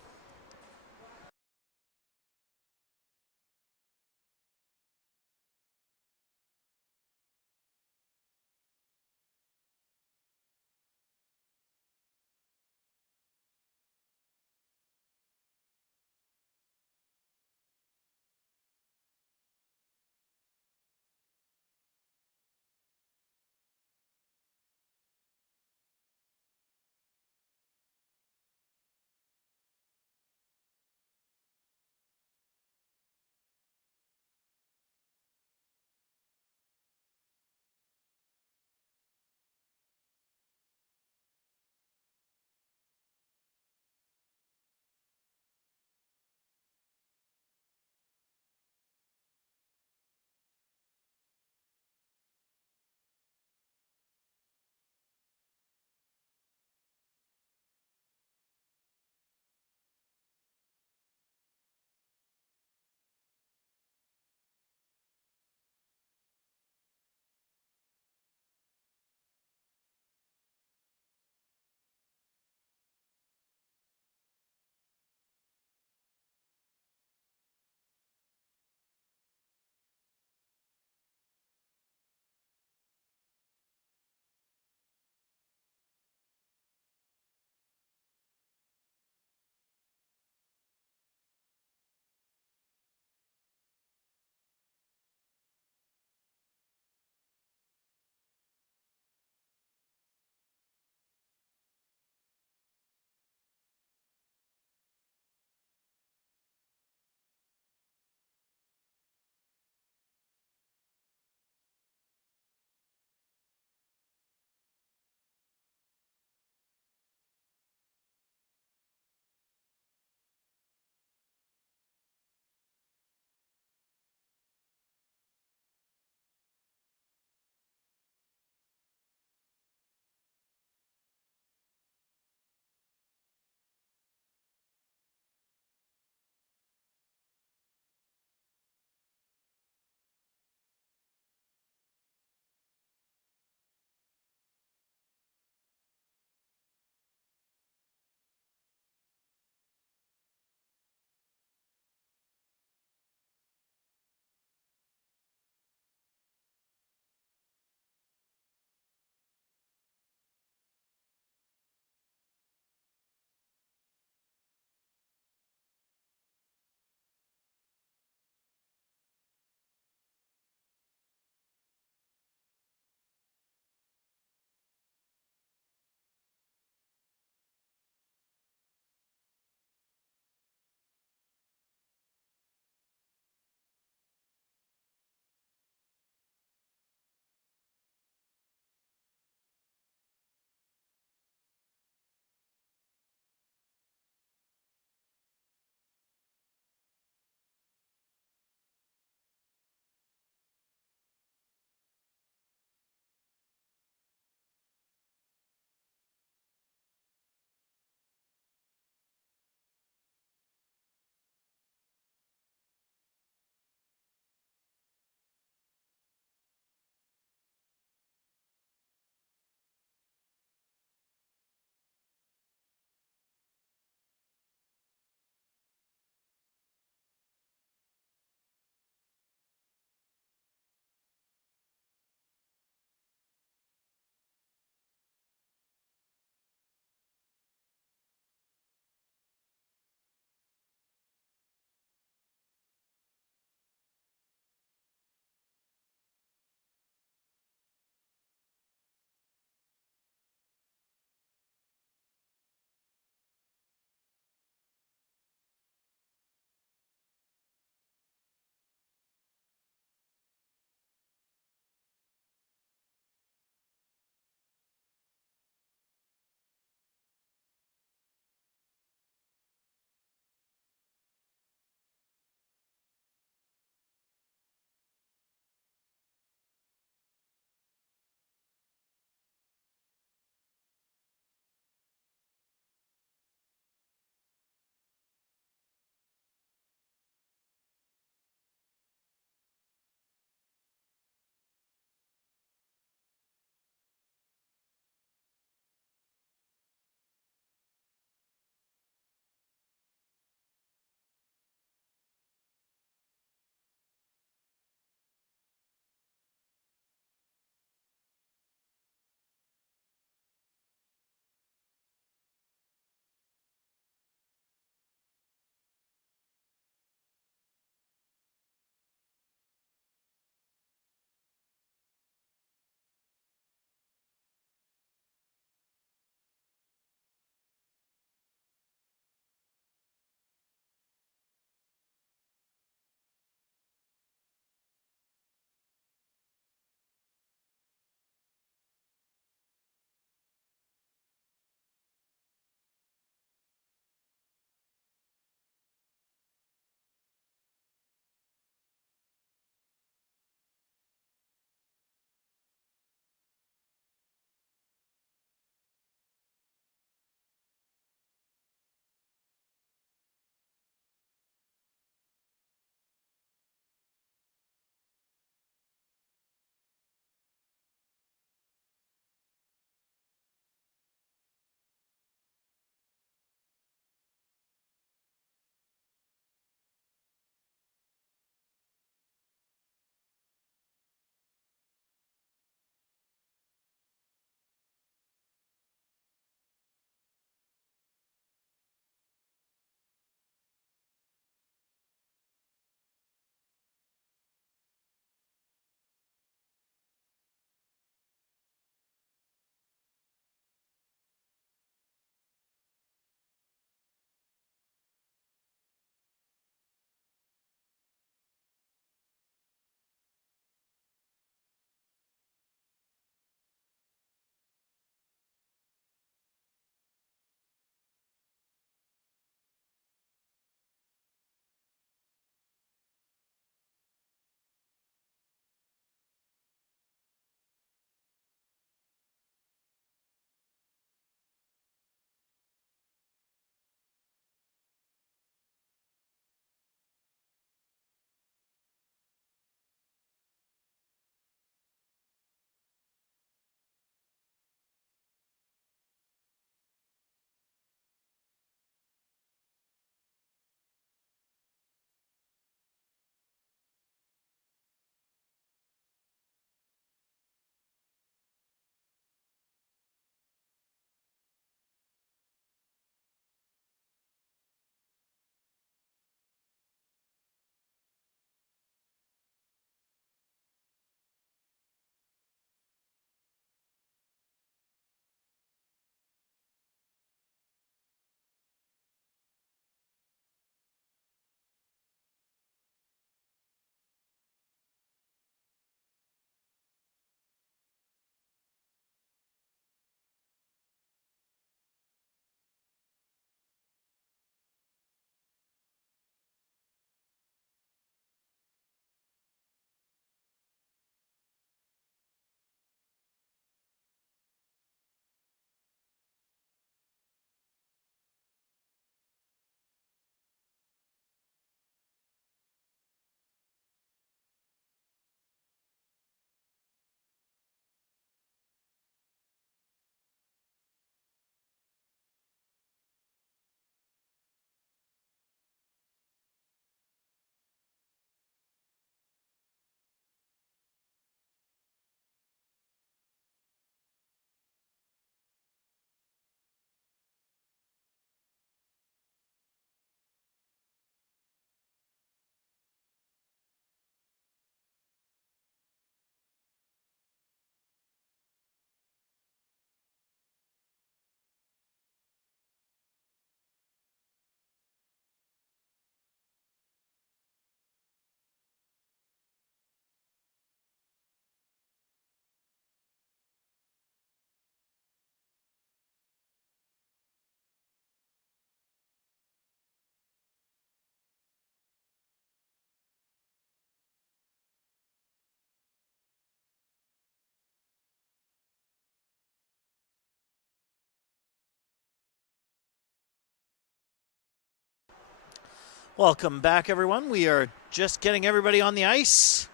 Welcome back, everyone. We are just getting everybody on the ice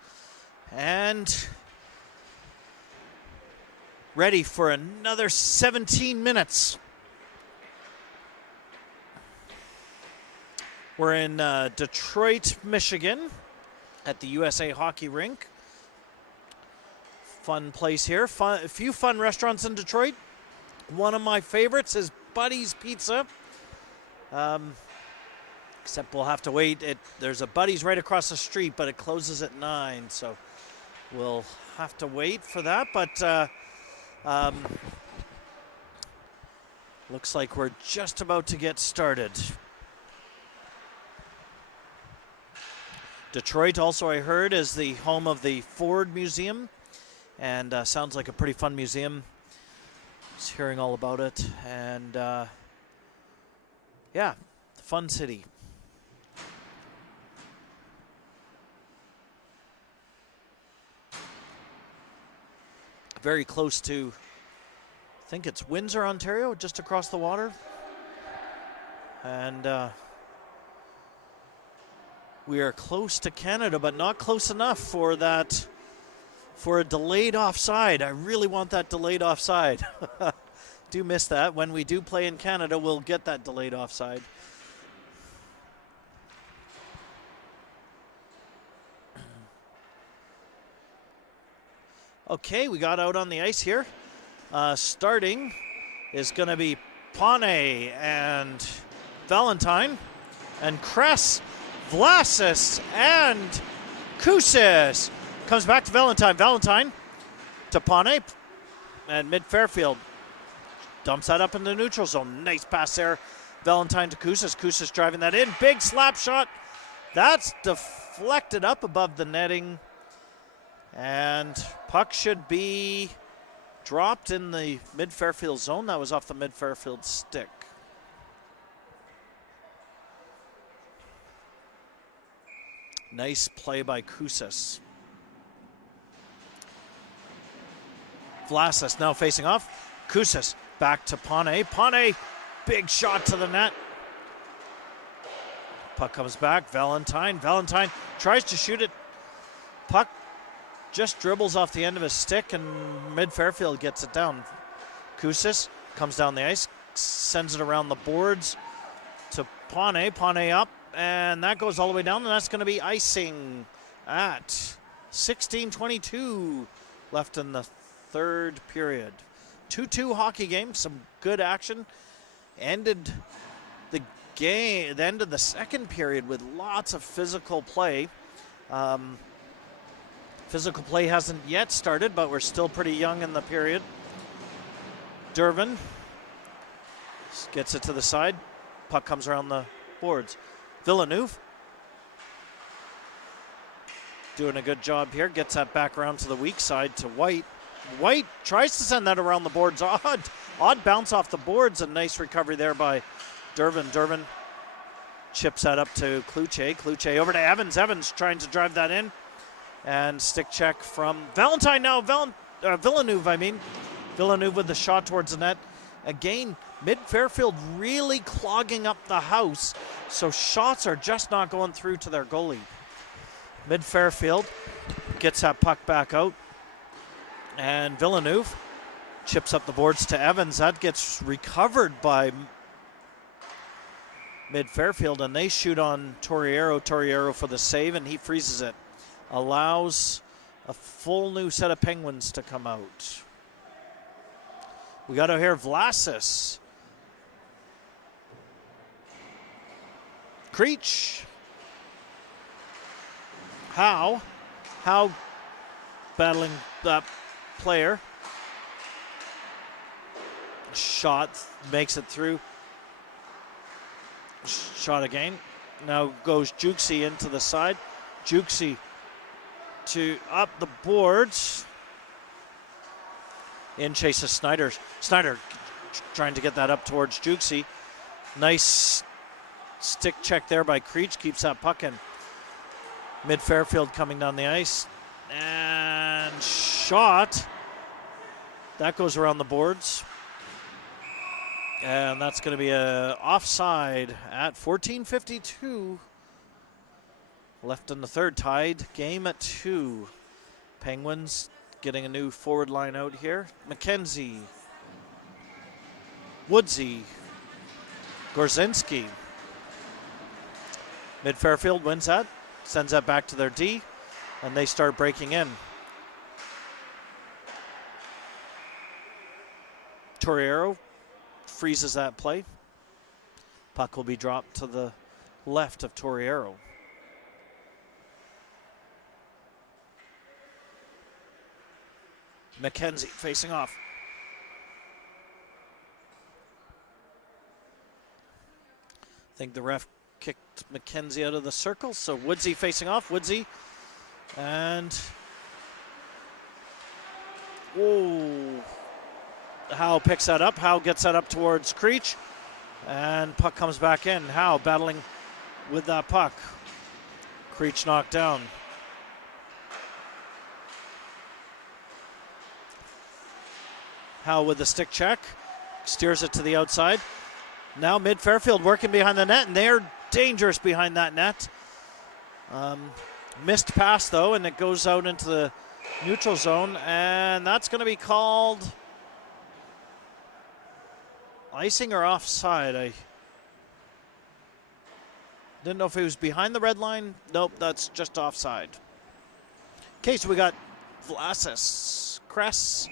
and ready for another 17 minutes. We're in Detroit, Michigan at the USA Hockey Rink. Fun place here. A few fun restaurants in Detroit. One of my favorites is Buddy's Pizza. Except we'll have to wait. There's a Buddy's right across the street, but it closes at 9, so we'll have to wait for that. But looks like we're just about to get started. Detroit, also I heard, is the home of the Ford Museum, and sounds like a pretty fun museum. Just hearing all about it, and yeah, fun city. Very close to, I think it's Windsor, Ontario, just across the water. And we are close to Canada, but not close enough for a delayed offside. I really want that delayed offside. Do miss that. When we do play in Canada, we'll get that delayed offside. Okay, we got out on the ice here. Starting is going to be Pane and Valentine and Kress, Vlasis and Kusis. Comes back to Valentine. Valentine to Pane and mid-Fairfield. Dumps that up in the neutral zone. Nice pass there. Valentine to Kusis. Kusis driving that in. Big slap shot. That's deflected up above the netting. And puck should be dropped in the mid-Fairfield zone. That was off the mid-Fairfield stick. Nice play by Kusis. Vlasis now facing off. Kusis back to Pane. Pane, big shot to the net. Puck comes back. Valentine. Valentine tries to shoot it. Puck just dribbles off the end of his stick, and mid-Fairfield gets it down. Kusis comes down the ice, sends it around the boards to Pane. Pane up, and that goes all the way down, and that's going to be icing at 16:22 left in the third period. 2-2 hockey game, some good action. Ended the game, the end of the second period with lots of physical play. Physical play hasn't yet started, but we're still pretty young in the period. Dervin gets it to the side. Puck comes around the boards. Villeneuve doing a good job here. Gets that back around to the weak side to White. White tries to send that around the boards. Odd bounce off the boards. A nice recovery there by Dervin. Dervin chips that up to Kluche. Kluche over to Evans. Evans trying to drive that in. And stick check from Valentine now. Villeneuve, I mean. Villeneuve with the shot towards the net. Again, mid-Fairfield really clogging up the house, so shots are just not going through to their goalie. Mid-Fairfield gets that puck back out. And Villeneuve chips up the boards to Evans. That gets recovered by mid-Fairfield, and they shoot on Torriero. Torriero for the save, and he freezes it. Allows a full new set of Penguins to come out. We got to hear Vlasis. Creech. How battling that player. Shot makes it through. Shot again. Now goes Jukesy into the side. Jukesy to up the boards. In chases Snyder. Snyder trying to get that up towards Jukesy. Nice stick check there by Creech. Keeps that puck in. Mid-Fairfield coming down the ice. And shot. That goes around the boards. And that's going to be a offside at 14:52 Left in the third, tied game at 2. Penguins getting a new forward line out here. McKenzie, Woodsy, Gorzinski. Mid Fairfield wins that, sends that back to their D, and they start breaking in. Torriero freezes that play. Puck will be dropped to the left of Torriero. McKenzie facing off. I think the ref kicked McKenzie out of the circle, so Woodsy facing off. Woodsy and Howe picks that up. Howe gets that up towards Creech, and puck comes back in. Howe battling with that puck. Creech knocked down. Howe with the stick check, steers it to the outside. Now mid Fairfield working behind the net, and they're dangerous behind that net. Missed pass though, and it goes out into the neutral zone, and that's going to be called icing or offside. I didn't know if it was behind the red line. Nope, that's just offside. Okay, so we got Vlasis, Kress,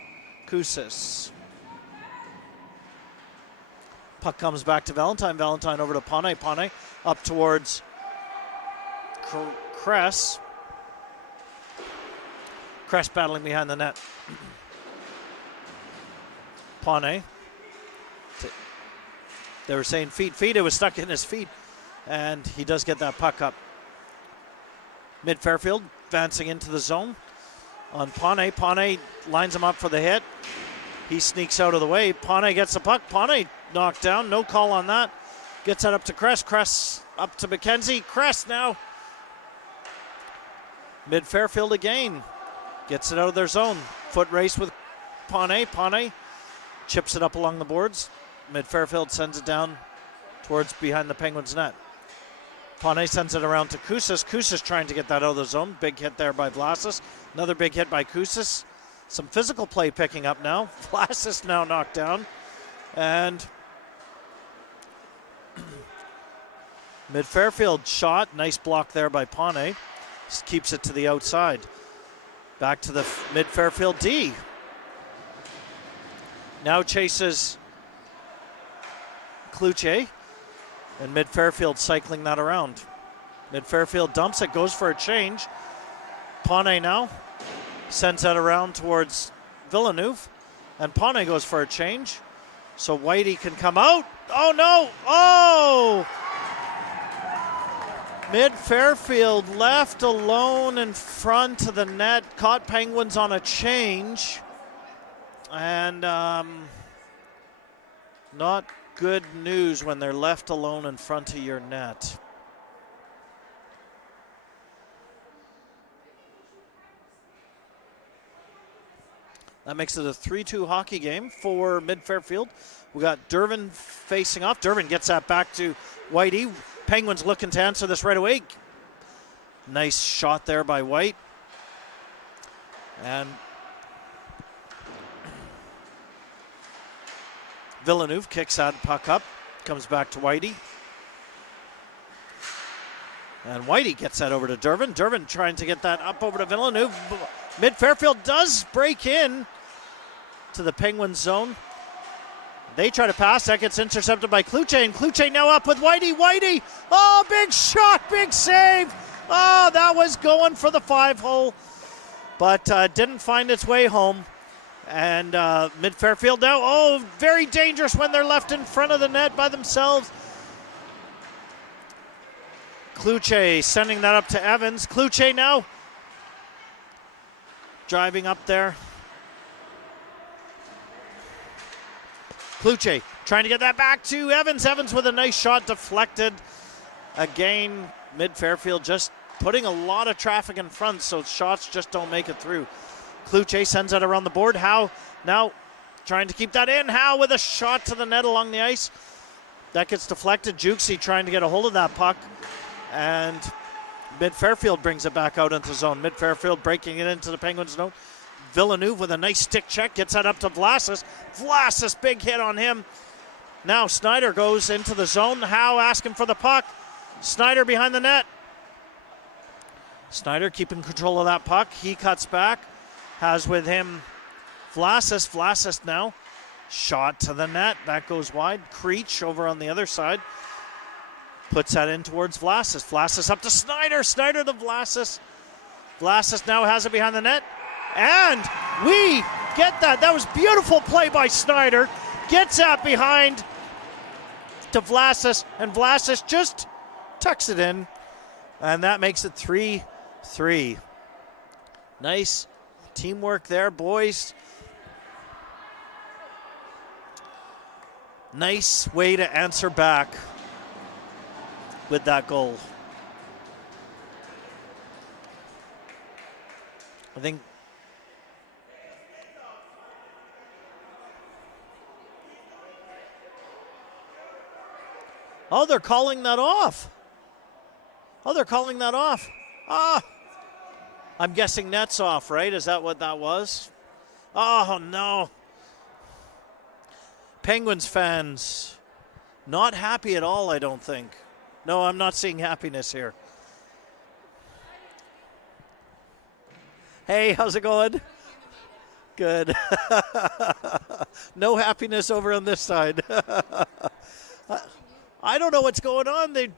Kusis. Puck comes back to Valentine. Valentine over to Pane. Pane up towards Kress. Kress battling behind the net. Pane. They were saying feet. It was stuck in his feet. And he does get that puck up. Mid Fairfield advancing into the zone on Pane. Pane lines him up for the hit. He sneaks out of the way. Pane gets the puck. Pane knocked down. No call on that. Gets that up to Kress. Kress up to McKenzie. Kress now. Mid Fairfield again. Gets it out of their zone. Foot race with Pane. Pane chips it up along the boards. Mid Fairfield sends it down towards behind the Penguins net. Pane sends it around to Kusis. Kusis trying to get that out of the zone. Big hit there by Vlasis. Another big hit by Kusis. Some physical play picking up now. Vlasis now knocked down. And Mid Fairfield shot. Nice block there by Pane. Just keeps it to the outside. Back to the Mid Fairfield D. Now chases Kluche. And Mid Fairfield cycling that around. Mid Fairfield dumps it, goes for a change. Pane now sends that around towards Villeneuve. And Pane goes for a change. So Whitey can come out. Oh no! Oh! Mid Fairfield left alone in front of the net. Caught Penguins on a change. And not good news when they're left alone in front of your net. That makes it a 3-2 hockey game for Mid Fairfield. We got Durbin facing off. Durbin gets that back to Whitey. Penguins looking to answer this right away. Nice shot there by White. And Villeneuve kicks that puck up. Comes back to Whitey. And Whitey gets that over to Durbin. Durbin trying to get that up over to Villeneuve. Mid Fairfield does break in to the Penguins zone. They try to pass. That gets intercepted by Kluche. And Kluche now up with Whitey. Whitey! Oh, big shot, big save. Oh, that was going for the 5-hole. But didn't find its way home. And Mid Fairfield now, oh, very dangerous when they're left in front of the net by themselves. Kluche sending that up to Evans. Kluche now driving up there. Kluche trying to get that back to Evans. Evans with a nice shot deflected. Again, Mid Fairfield just putting a lot of traffic in front, so shots just don't make it through. Kluche sends that around the board. Howe now trying to keep that in. Howe with a shot to the net along the ice. That gets deflected. Jukesy trying to get a hold of that puck. And Mid-Fairfield brings it back out into zone. Mid-Fairfield breaking it into the Penguins' zone. Villeneuve with a nice stick check, gets that up to Vlasic. Vlasic, big hit on him. Now Snyder goes into the zone. Howe asking for the puck. Snyder behind the net. Snyder keeping control of that puck. He cuts back. Has with him Vlasic. Vlasic now. Shot to the net. That goes wide. Creech over on the other side. Puts that in towards Vlasic. Vlasic up to Snyder. Snyder to Vlasic. Vlasic now has it behind the net. And we get that. That was beautiful play by Snyder. Gets that behind to Vlasic. And Vlasic just tucks it in. And that makes it 3-3. Nice teamwork there, boys. Nice way to answer back with that goal. I think they're calling that off. They're calling that off. I'm guessing net's off, right? Is that what that was? Oh, no. Penguins fans not happy at all, I don't think. No, I'm not seeing happiness here. Hey, how's it going? Good. No happiness over on this side. I don't know what's going on. They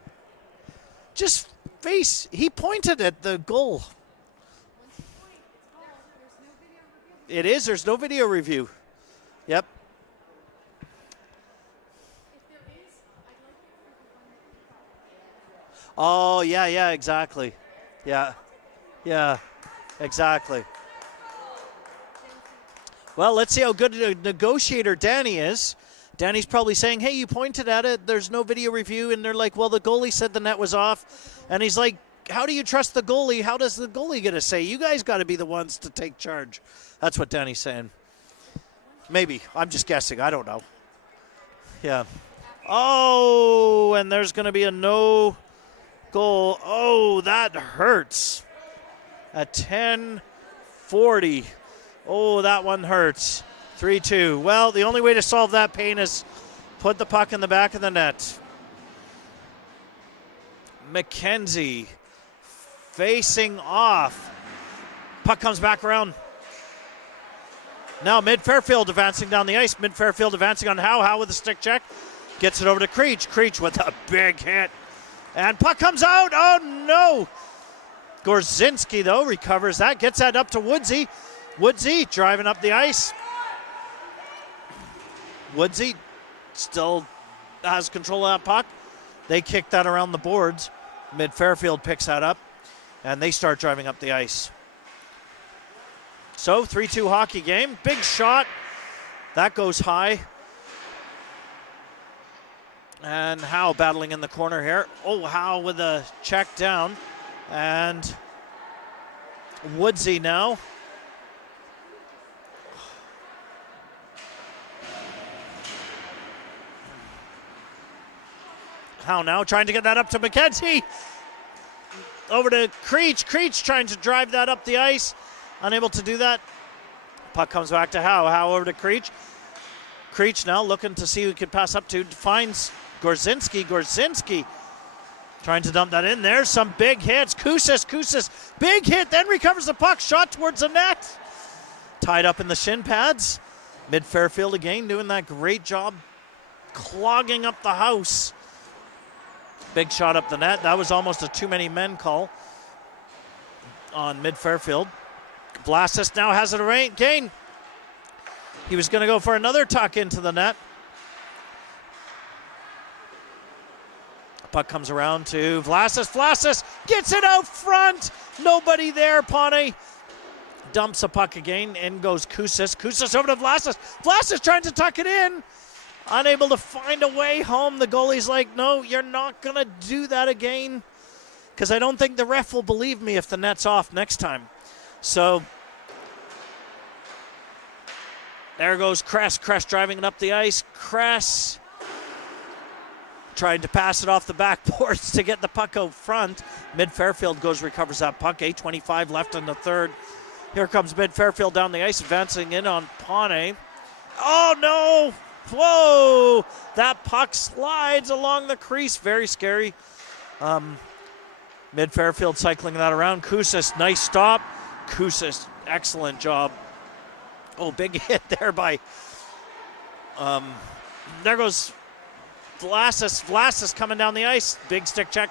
just he pointed at the goal. It is. There's no video review. Yep. Oh, yeah, exactly. Yeah, exactly. Well, let's see how good a negotiator Danny is. Danny's probably saying, hey, you pointed at it. There's no video review. And they're like, well, the goalie said the net was off. And he's like, how do you trust the goalie? How does the goalie get a say? You guys got to be the ones to take charge. That's what Danny's saying. Maybe. I'm just guessing. I don't know. Yeah. Oh, and there's going to be a no goal. Oh, that hurts. At 10:40. Oh, that one hurts. 3-2. Well, the only way to solve that pain is put the puck in the back of the net. McKenzie facing off. Puck comes back around. Now Mid-Fairfield advancing down the ice. Mid-Fairfield advancing on Howe. Howe with a stick check. Gets it over to Creech. Creech with a big hit. And puck comes out. Oh, no. Gorzinski, though, recovers that. Gets that up to Woodsy. Woodsy driving up the ice. Woodsy still has control of that puck. They kick that around the boards. Mid-Fairfield picks that up, and they start driving up the ice. So, 3-2 hockey game. Big shot. That goes high. And Howe battling in the corner here. Oh, Howe with a check down. And Woodsy now. Howe now trying to get that up to McKenzie. Over to Creech. Creech trying to drive that up the ice. Unable to do that. Puck comes back to Howe. Howe over to Creech. Creech now looking to see who he can pass up to. Finds Gorzinski. Gorzinski trying to dump that in there. Some big hits. Koussis. Big hit. Then recovers the puck. Shot towards the net. Tied up in the shin pads. Mid-Fairfield again doing that great job clogging up the house. Big shot up the net. That was almost a too many men call on Mid-Fairfield. Vlasic now has it again. He was going to go for another tuck into the net. Puck comes around to Vlasic. Vlasic gets it out front. Nobody there. Pawnee dumps a puck again. In goes Koussis. Koussis over to Vlasic. Vlasic trying to tuck it in. Unable to find a way home. The goalie's like, no, you're not going to do that again. Because I don't think the ref will believe me if the net's off next time. So there goes Kress. Kress driving it up the ice. Kress trying to pass it off the backboards to get the puck out front. Mid-Fairfield recovers that puck. 8:25 left in the third. Here comes Mid-Fairfield down the ice, advancing in on Pawnee. Oh, no! Whoa! That puck slides along the crease. Very scary. Mid-Fairfield cycling that around. Kusis, nice stop. Kusis, excellent job. Oh, big hit there by... there goes Vlasis. Vlasis coming down the ice. Big stick check.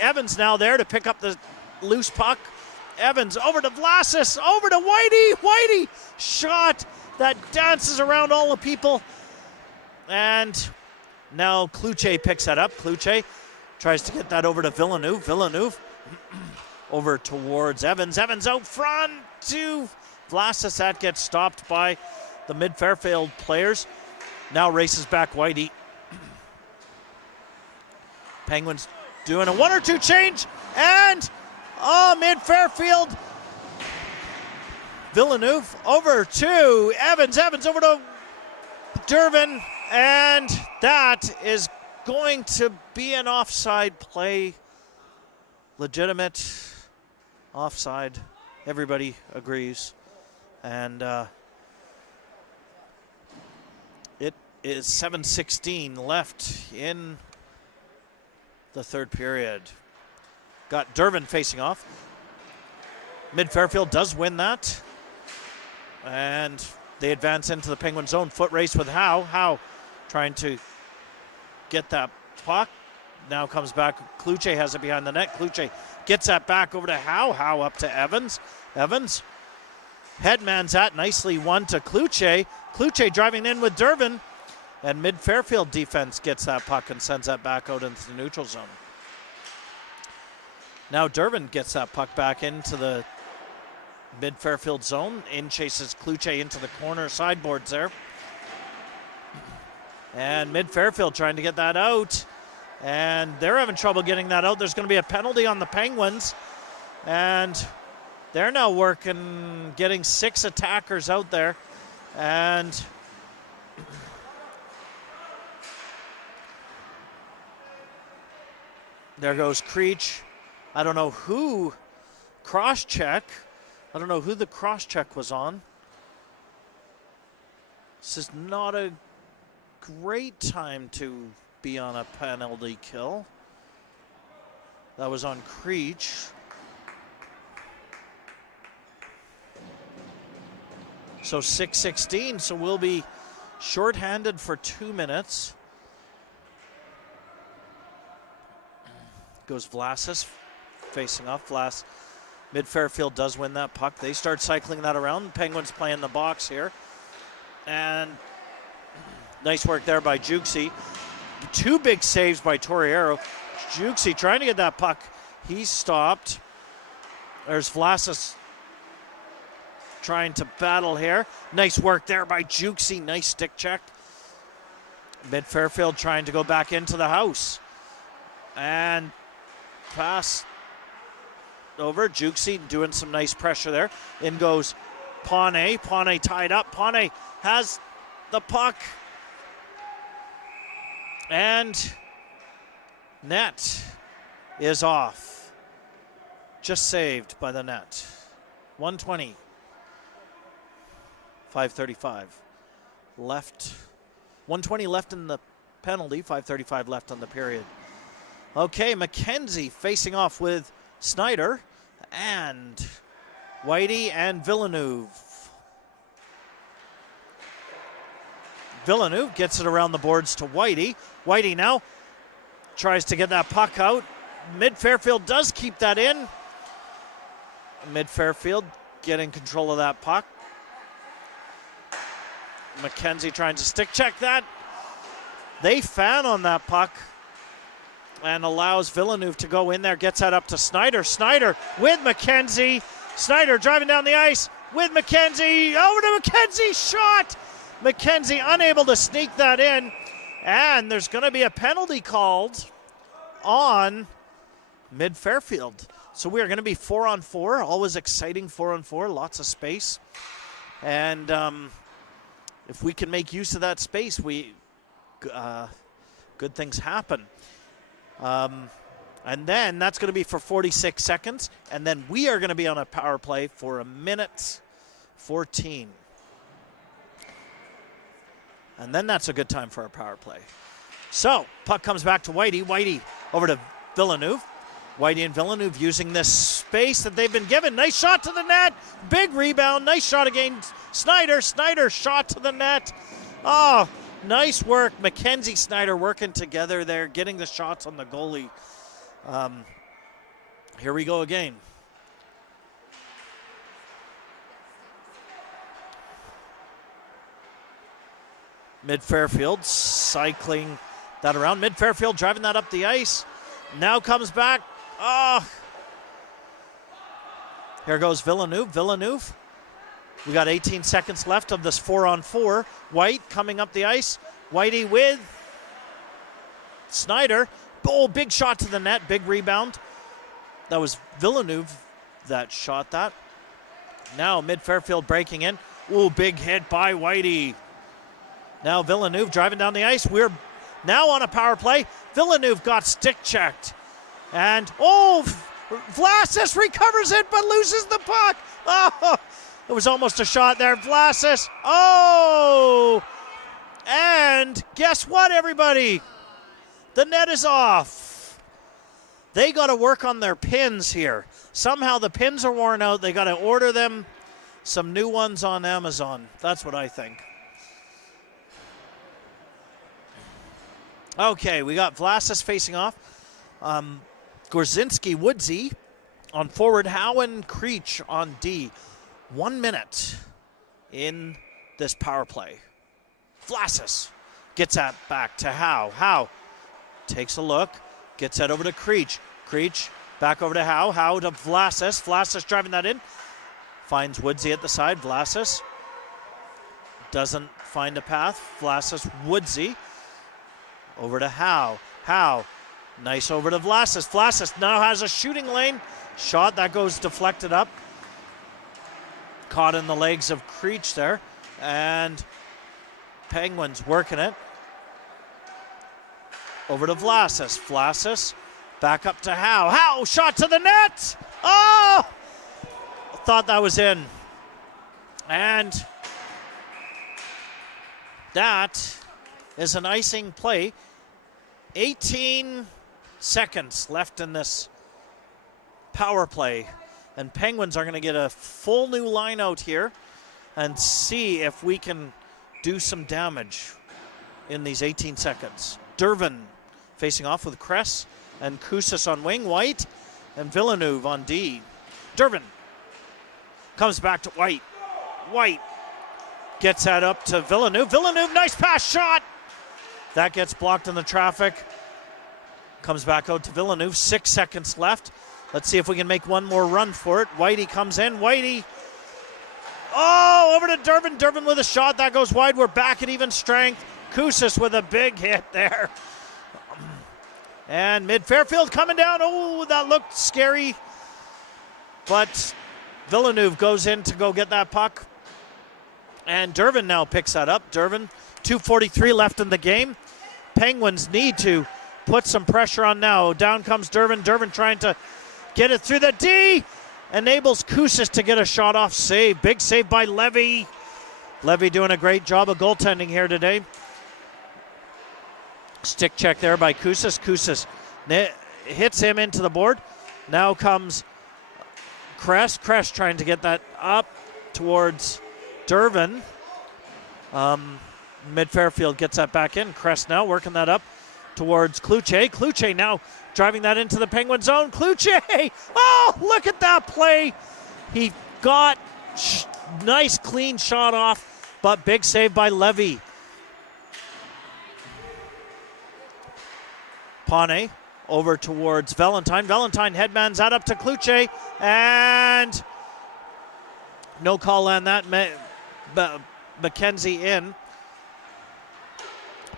Evans now there to pick up the loose puck. Evans over to Vlasis. Over to Whitey. Whitey. Shot that dances around all the people. And now Kluche picks that up. Kluche tries to get that over to Villeneuve. Villeneuve over towards Evans. Evans out front to Vlasis. That gets stopped by the Mid-Fairfield players. Now races back Whitey. Penguins doing a 1 or 2 change. And Mid-Fairfield. Villeneuve over to Evans. Evans over to Durbin. And that is going to be an offside play. Legitimate offside. Everybody agrees. And it is 7:16 left in the third period. Got Durbin facing off. Mid-Fairfield does win that. And they advance into the Penguin zone. Foot race with Howe. Howe trying to get that puck. Now comes back. Kluche has it behind the net. Kluche gets that back over to Howe. Howe up to Evans. Evans. Headman's that. Nicely won to Kluche. Kluche driving in with Durbin. And Mid-Fairfield defense gets that puck and sends that back out into the neutral zone. Now Durbin gets that puck back into the Mid-Fairfield zone. In chases Kluche into the corner sideboards there. And Mid-Fairfield trying to get that out. And they're having trouble getting that out. There's going to be a penalty on the Penguins. And they're now working, getting 6 attackers out there. And there goes Creech. I don't know who cross-check. I don't know who the cross-check was on. This is not a great time to be on a penalty kill. That was on Creech. So 6:16, so we'll be shorthanded for 2 minutes. Goes Vlasis facing off. Mid-Fairfield does win that puck. They start cycling that around. Penguins playing the box here. And nice work there by Juxi. 2 big saves by Torriero. Juxi trying to get that puck. He's stopped. There's Vlasis trying to battle here. Nice work there by Juxi. Nice stick check. Mid-Fairfield trying to go back into the house. And pass over. Juxi doing some nice pressure there. In goes Pawnee. Pawnee tied up. Pawnee has the puck. And net is off. Just saved by the net. 120. 5:35 left. 120 left in the penalty. 5:35 left on the period. Okay, McKenzie facing off with Snyder and Whitey and Villeneuve. Villeneuve gets it around the boards to Whitey. Whitey now tries to get that puck out. Mid-Fairfield does keep that in. Mid-Fairfield getting control of that puck. McKenzie trying to stick check that. They fan on that puck and allows Villeneuve to go in there. Gets that up to Snyder. Snyder with McKenzie. Snyder driving down the ice with McKenzie. Over to McKenzie. Shot. McKenzie unable to sneak that in. And there's going to be a penalty called on Mid-Fairfield. So we are going to be 4-on-4. Always exciting 4-on-4. Lots of space. And if we can make use of that space, we good things happen. And then that's going to be for 46 seconds. And then we are going to be on a power play for 1:14. And then that's a good time for our power play. So, puck comes back to Whitey. Whitey over to Villeneuve. Whitey and Villeneuve using this space that they've been given. Nice shot to the net. Big rebound. Nice shot again. Snyder. Snyder shot to the net. Oh, nice work. Mackenzie Snyder working together there, getting the shots on the goalie. Here we go again. Mid-Fairfield cycling that around. Mid-Fairfield driving that up the ice. Now comes back. Oh. Here goes Villeneuve. Villeneuve. We got 18 seconds left of this 4-on-4. White coming up the ice. Whitey with Snyder. Oh, big shot to the net. Big rebound. That was Villeneuve that shot that. Now Mid-Fairfield breaking in. Oh, big hit by Whitey. Now Villeneuve driving down the ice. We're now on a power play. Villeneuve got stick checked. And, oh, Vlasic recovers it but loses the puck. Oh, it was almost a shot there. Vlasic. Oh, and guess what, everybody? The net is off. They got to work on their pins here. Somehow the pins are worn out. They got to order them some new ones on Amazon. That's what I think. Okay, we got Vlasic facing off. Gorzinski, Woodsy on forward. Howe and Creech on D. 1 minute in this power play. Vlasic gets that back to Howe. Howe takes a look, gets that over to Creech. Creech back over to Howe. Howe to Vlasic. Vlasic driving that in. Finds Woodsy at the side. Vlasic doesn't find a path. Vlasic, Woodsy. Over to Howe. Howe. Nice over to Vlasic. Vlasic now has a shooting lane. Shot that goes deflected up. Caught in the legs of Creech there. And Penguins working it. Over to Vlasic. Vlasic back up to Howe. Howe shot to the net. Oh! Thought that was in. And that is an icing play. 18 seconds left in this power play. And Penguins are going to get a full new line out here and see if we can do some damage in these 18 seconds. Dervin facing off with Kress and Koussis on wing. White and Villeneuve on D. Dervin comes back to White. White gets that up to Villeneuve. Villeneuve, nice pass shot. That gets blocked in the traffic. Comes back out to Villeneuve. 6 seconds left. Let's see if we can make one more run for it. Whitey comes in. Whitey. Oh, over to Dervin. Dervin with a shot. That goes wide. We're back at even strength. Koussis with a big hit there. And Mid-Fairfield coming down. Oh, that looked scary. But Villeneuve goes in to go get that puck. And Dervin now picks that up. Dervin, 2:43 left in the game. Penguins need to put some pressure on now. Down comes Dervin. Dervin trying to get it through the D. Enables Koussis to get a shot off save. Big save by Levy. Levy doing a great job of goaltending here today. Stick check there by Koussis. Koussis hits him into the board. Now comes Kress. Kress trying to get that up towards Dervin. Mid-Fairfield gets that back in. Kress now working that up towards Kluche. Kluche now driving that into the Penguin zone. Kluche! Oh, look at that play. He got nice clean shot off, but big save by Levy. Pawnee over towards Valentine. Valentine headmans that up to Kluche, and no call on that. Mackenzie in.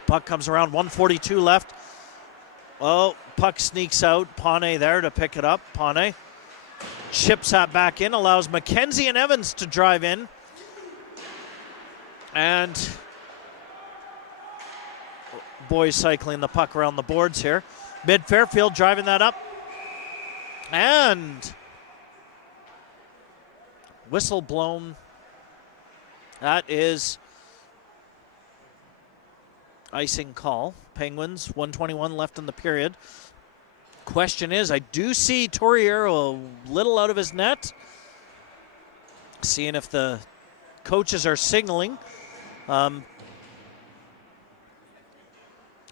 Puck comes around, 1:42 left. Oh, puck sneaks out. Pawnee there to pick it up. Pawnee chips that back in, allows Mackenzie and Evans to drive in. And boys cycling the puck around the boards here. Mid Fairfield driving that up. And whistle blown. That is icing call. Penguins, 1:21 left in the period. Question is, I do see Torriero a little out of his net. Seeing if the coaches are signaling. And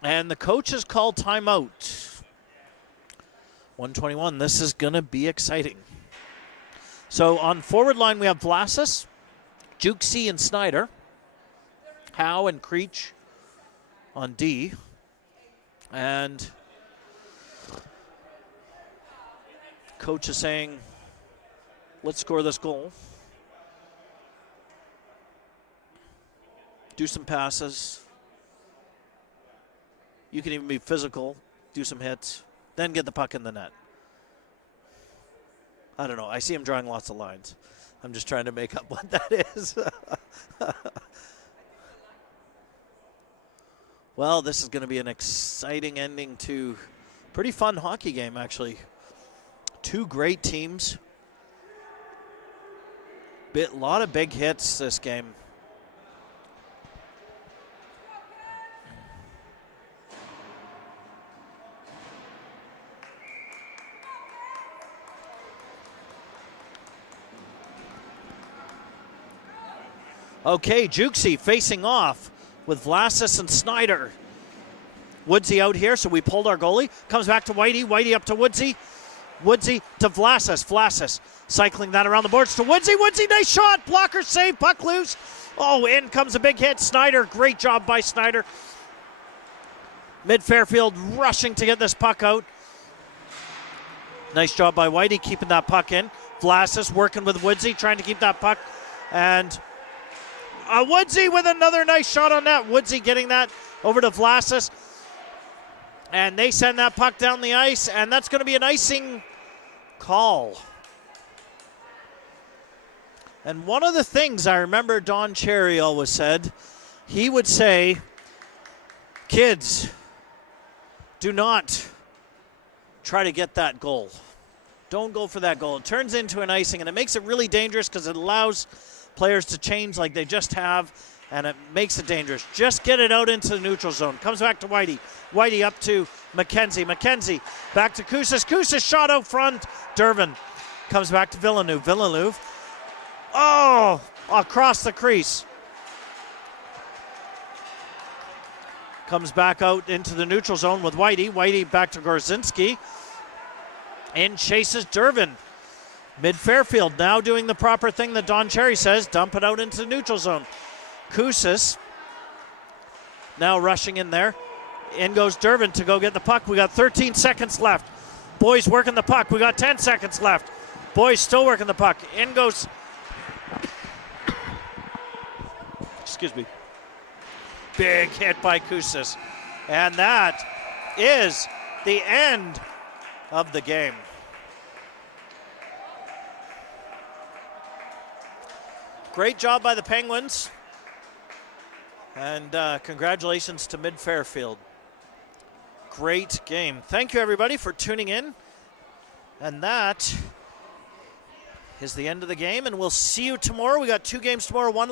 the coaches called timeout. 1:21. This is going to be exciting. So on forward line, we have Vlasis, Jukesy, and Snyder. Howe and Creech on D. And coach is saying, let's score this goal. Do some passes. You can even be physical, do some hits, then get the puck in the net. I don't know. I see him drawing lots of lines. I'm just trying to make up what that is. Well, this is going to be an exciting ending to a pretty fun hockey game, actually. Two great teams. A lot of big hits this game. Okay, Jukesy facing off with Vlasis and Snyder. Woodsy out here, so we pulled our goalie. Comes back to Whitey. Whitey up to Woodsy. Woodsy to Vlasis. Vlasis cycling that around the boards to Woodsy. Woodsy, nice shot. Blocker save. Puck loose. Oh, in comes a big hit. Snyder, great job by Snyder. Mid Fairfield rushing to get this puck out. Nice job by Whitey keeping that puck in. Vlasis working with Woodsy, trying to keep that puck. And Woodsy with another nice shot on that. Woodsy getting that over to Vlasis. And they send that puck down the ice, and that's going to be an icing call. And one of the things I remember Don Cherry always said, he would say, kids, do not try to get that goal. Don't go for that goal. It turns into an icing, and it makes it really dangerous because it allows players to change like they just have, and it makes it dangerous. Just get it out into the neutral zone. Comes back to Whitey. Whitey up to McKenzie. McKenzie back to Koussis. Koussis shot out front. Durbin comes back to Villeneuve. Villeneuve. Oh, across the crease. Comes back out into the neutral zone with Whitey. Whitey back to Gorzinski. And chases Durbin. Mid Fairfield now doing the proper thing that Don Cherry says. Dump it out into the neutral zone. Koussis now rushing in there. In goes Durbin to go get the puck. We got 13 seconds left. Boys working the puck. We got 10 seconds left. Boys still working the puck. In goes... Excuse me. Big hit by Koussis. And that is the end of the game. Great job by the Penguins. And congratulations to Mid Fairfield. Great game. Thank you, everybody, for tuning in. And that is the end of the game. And we'll see you tomorrow. We got two games tomorrow. One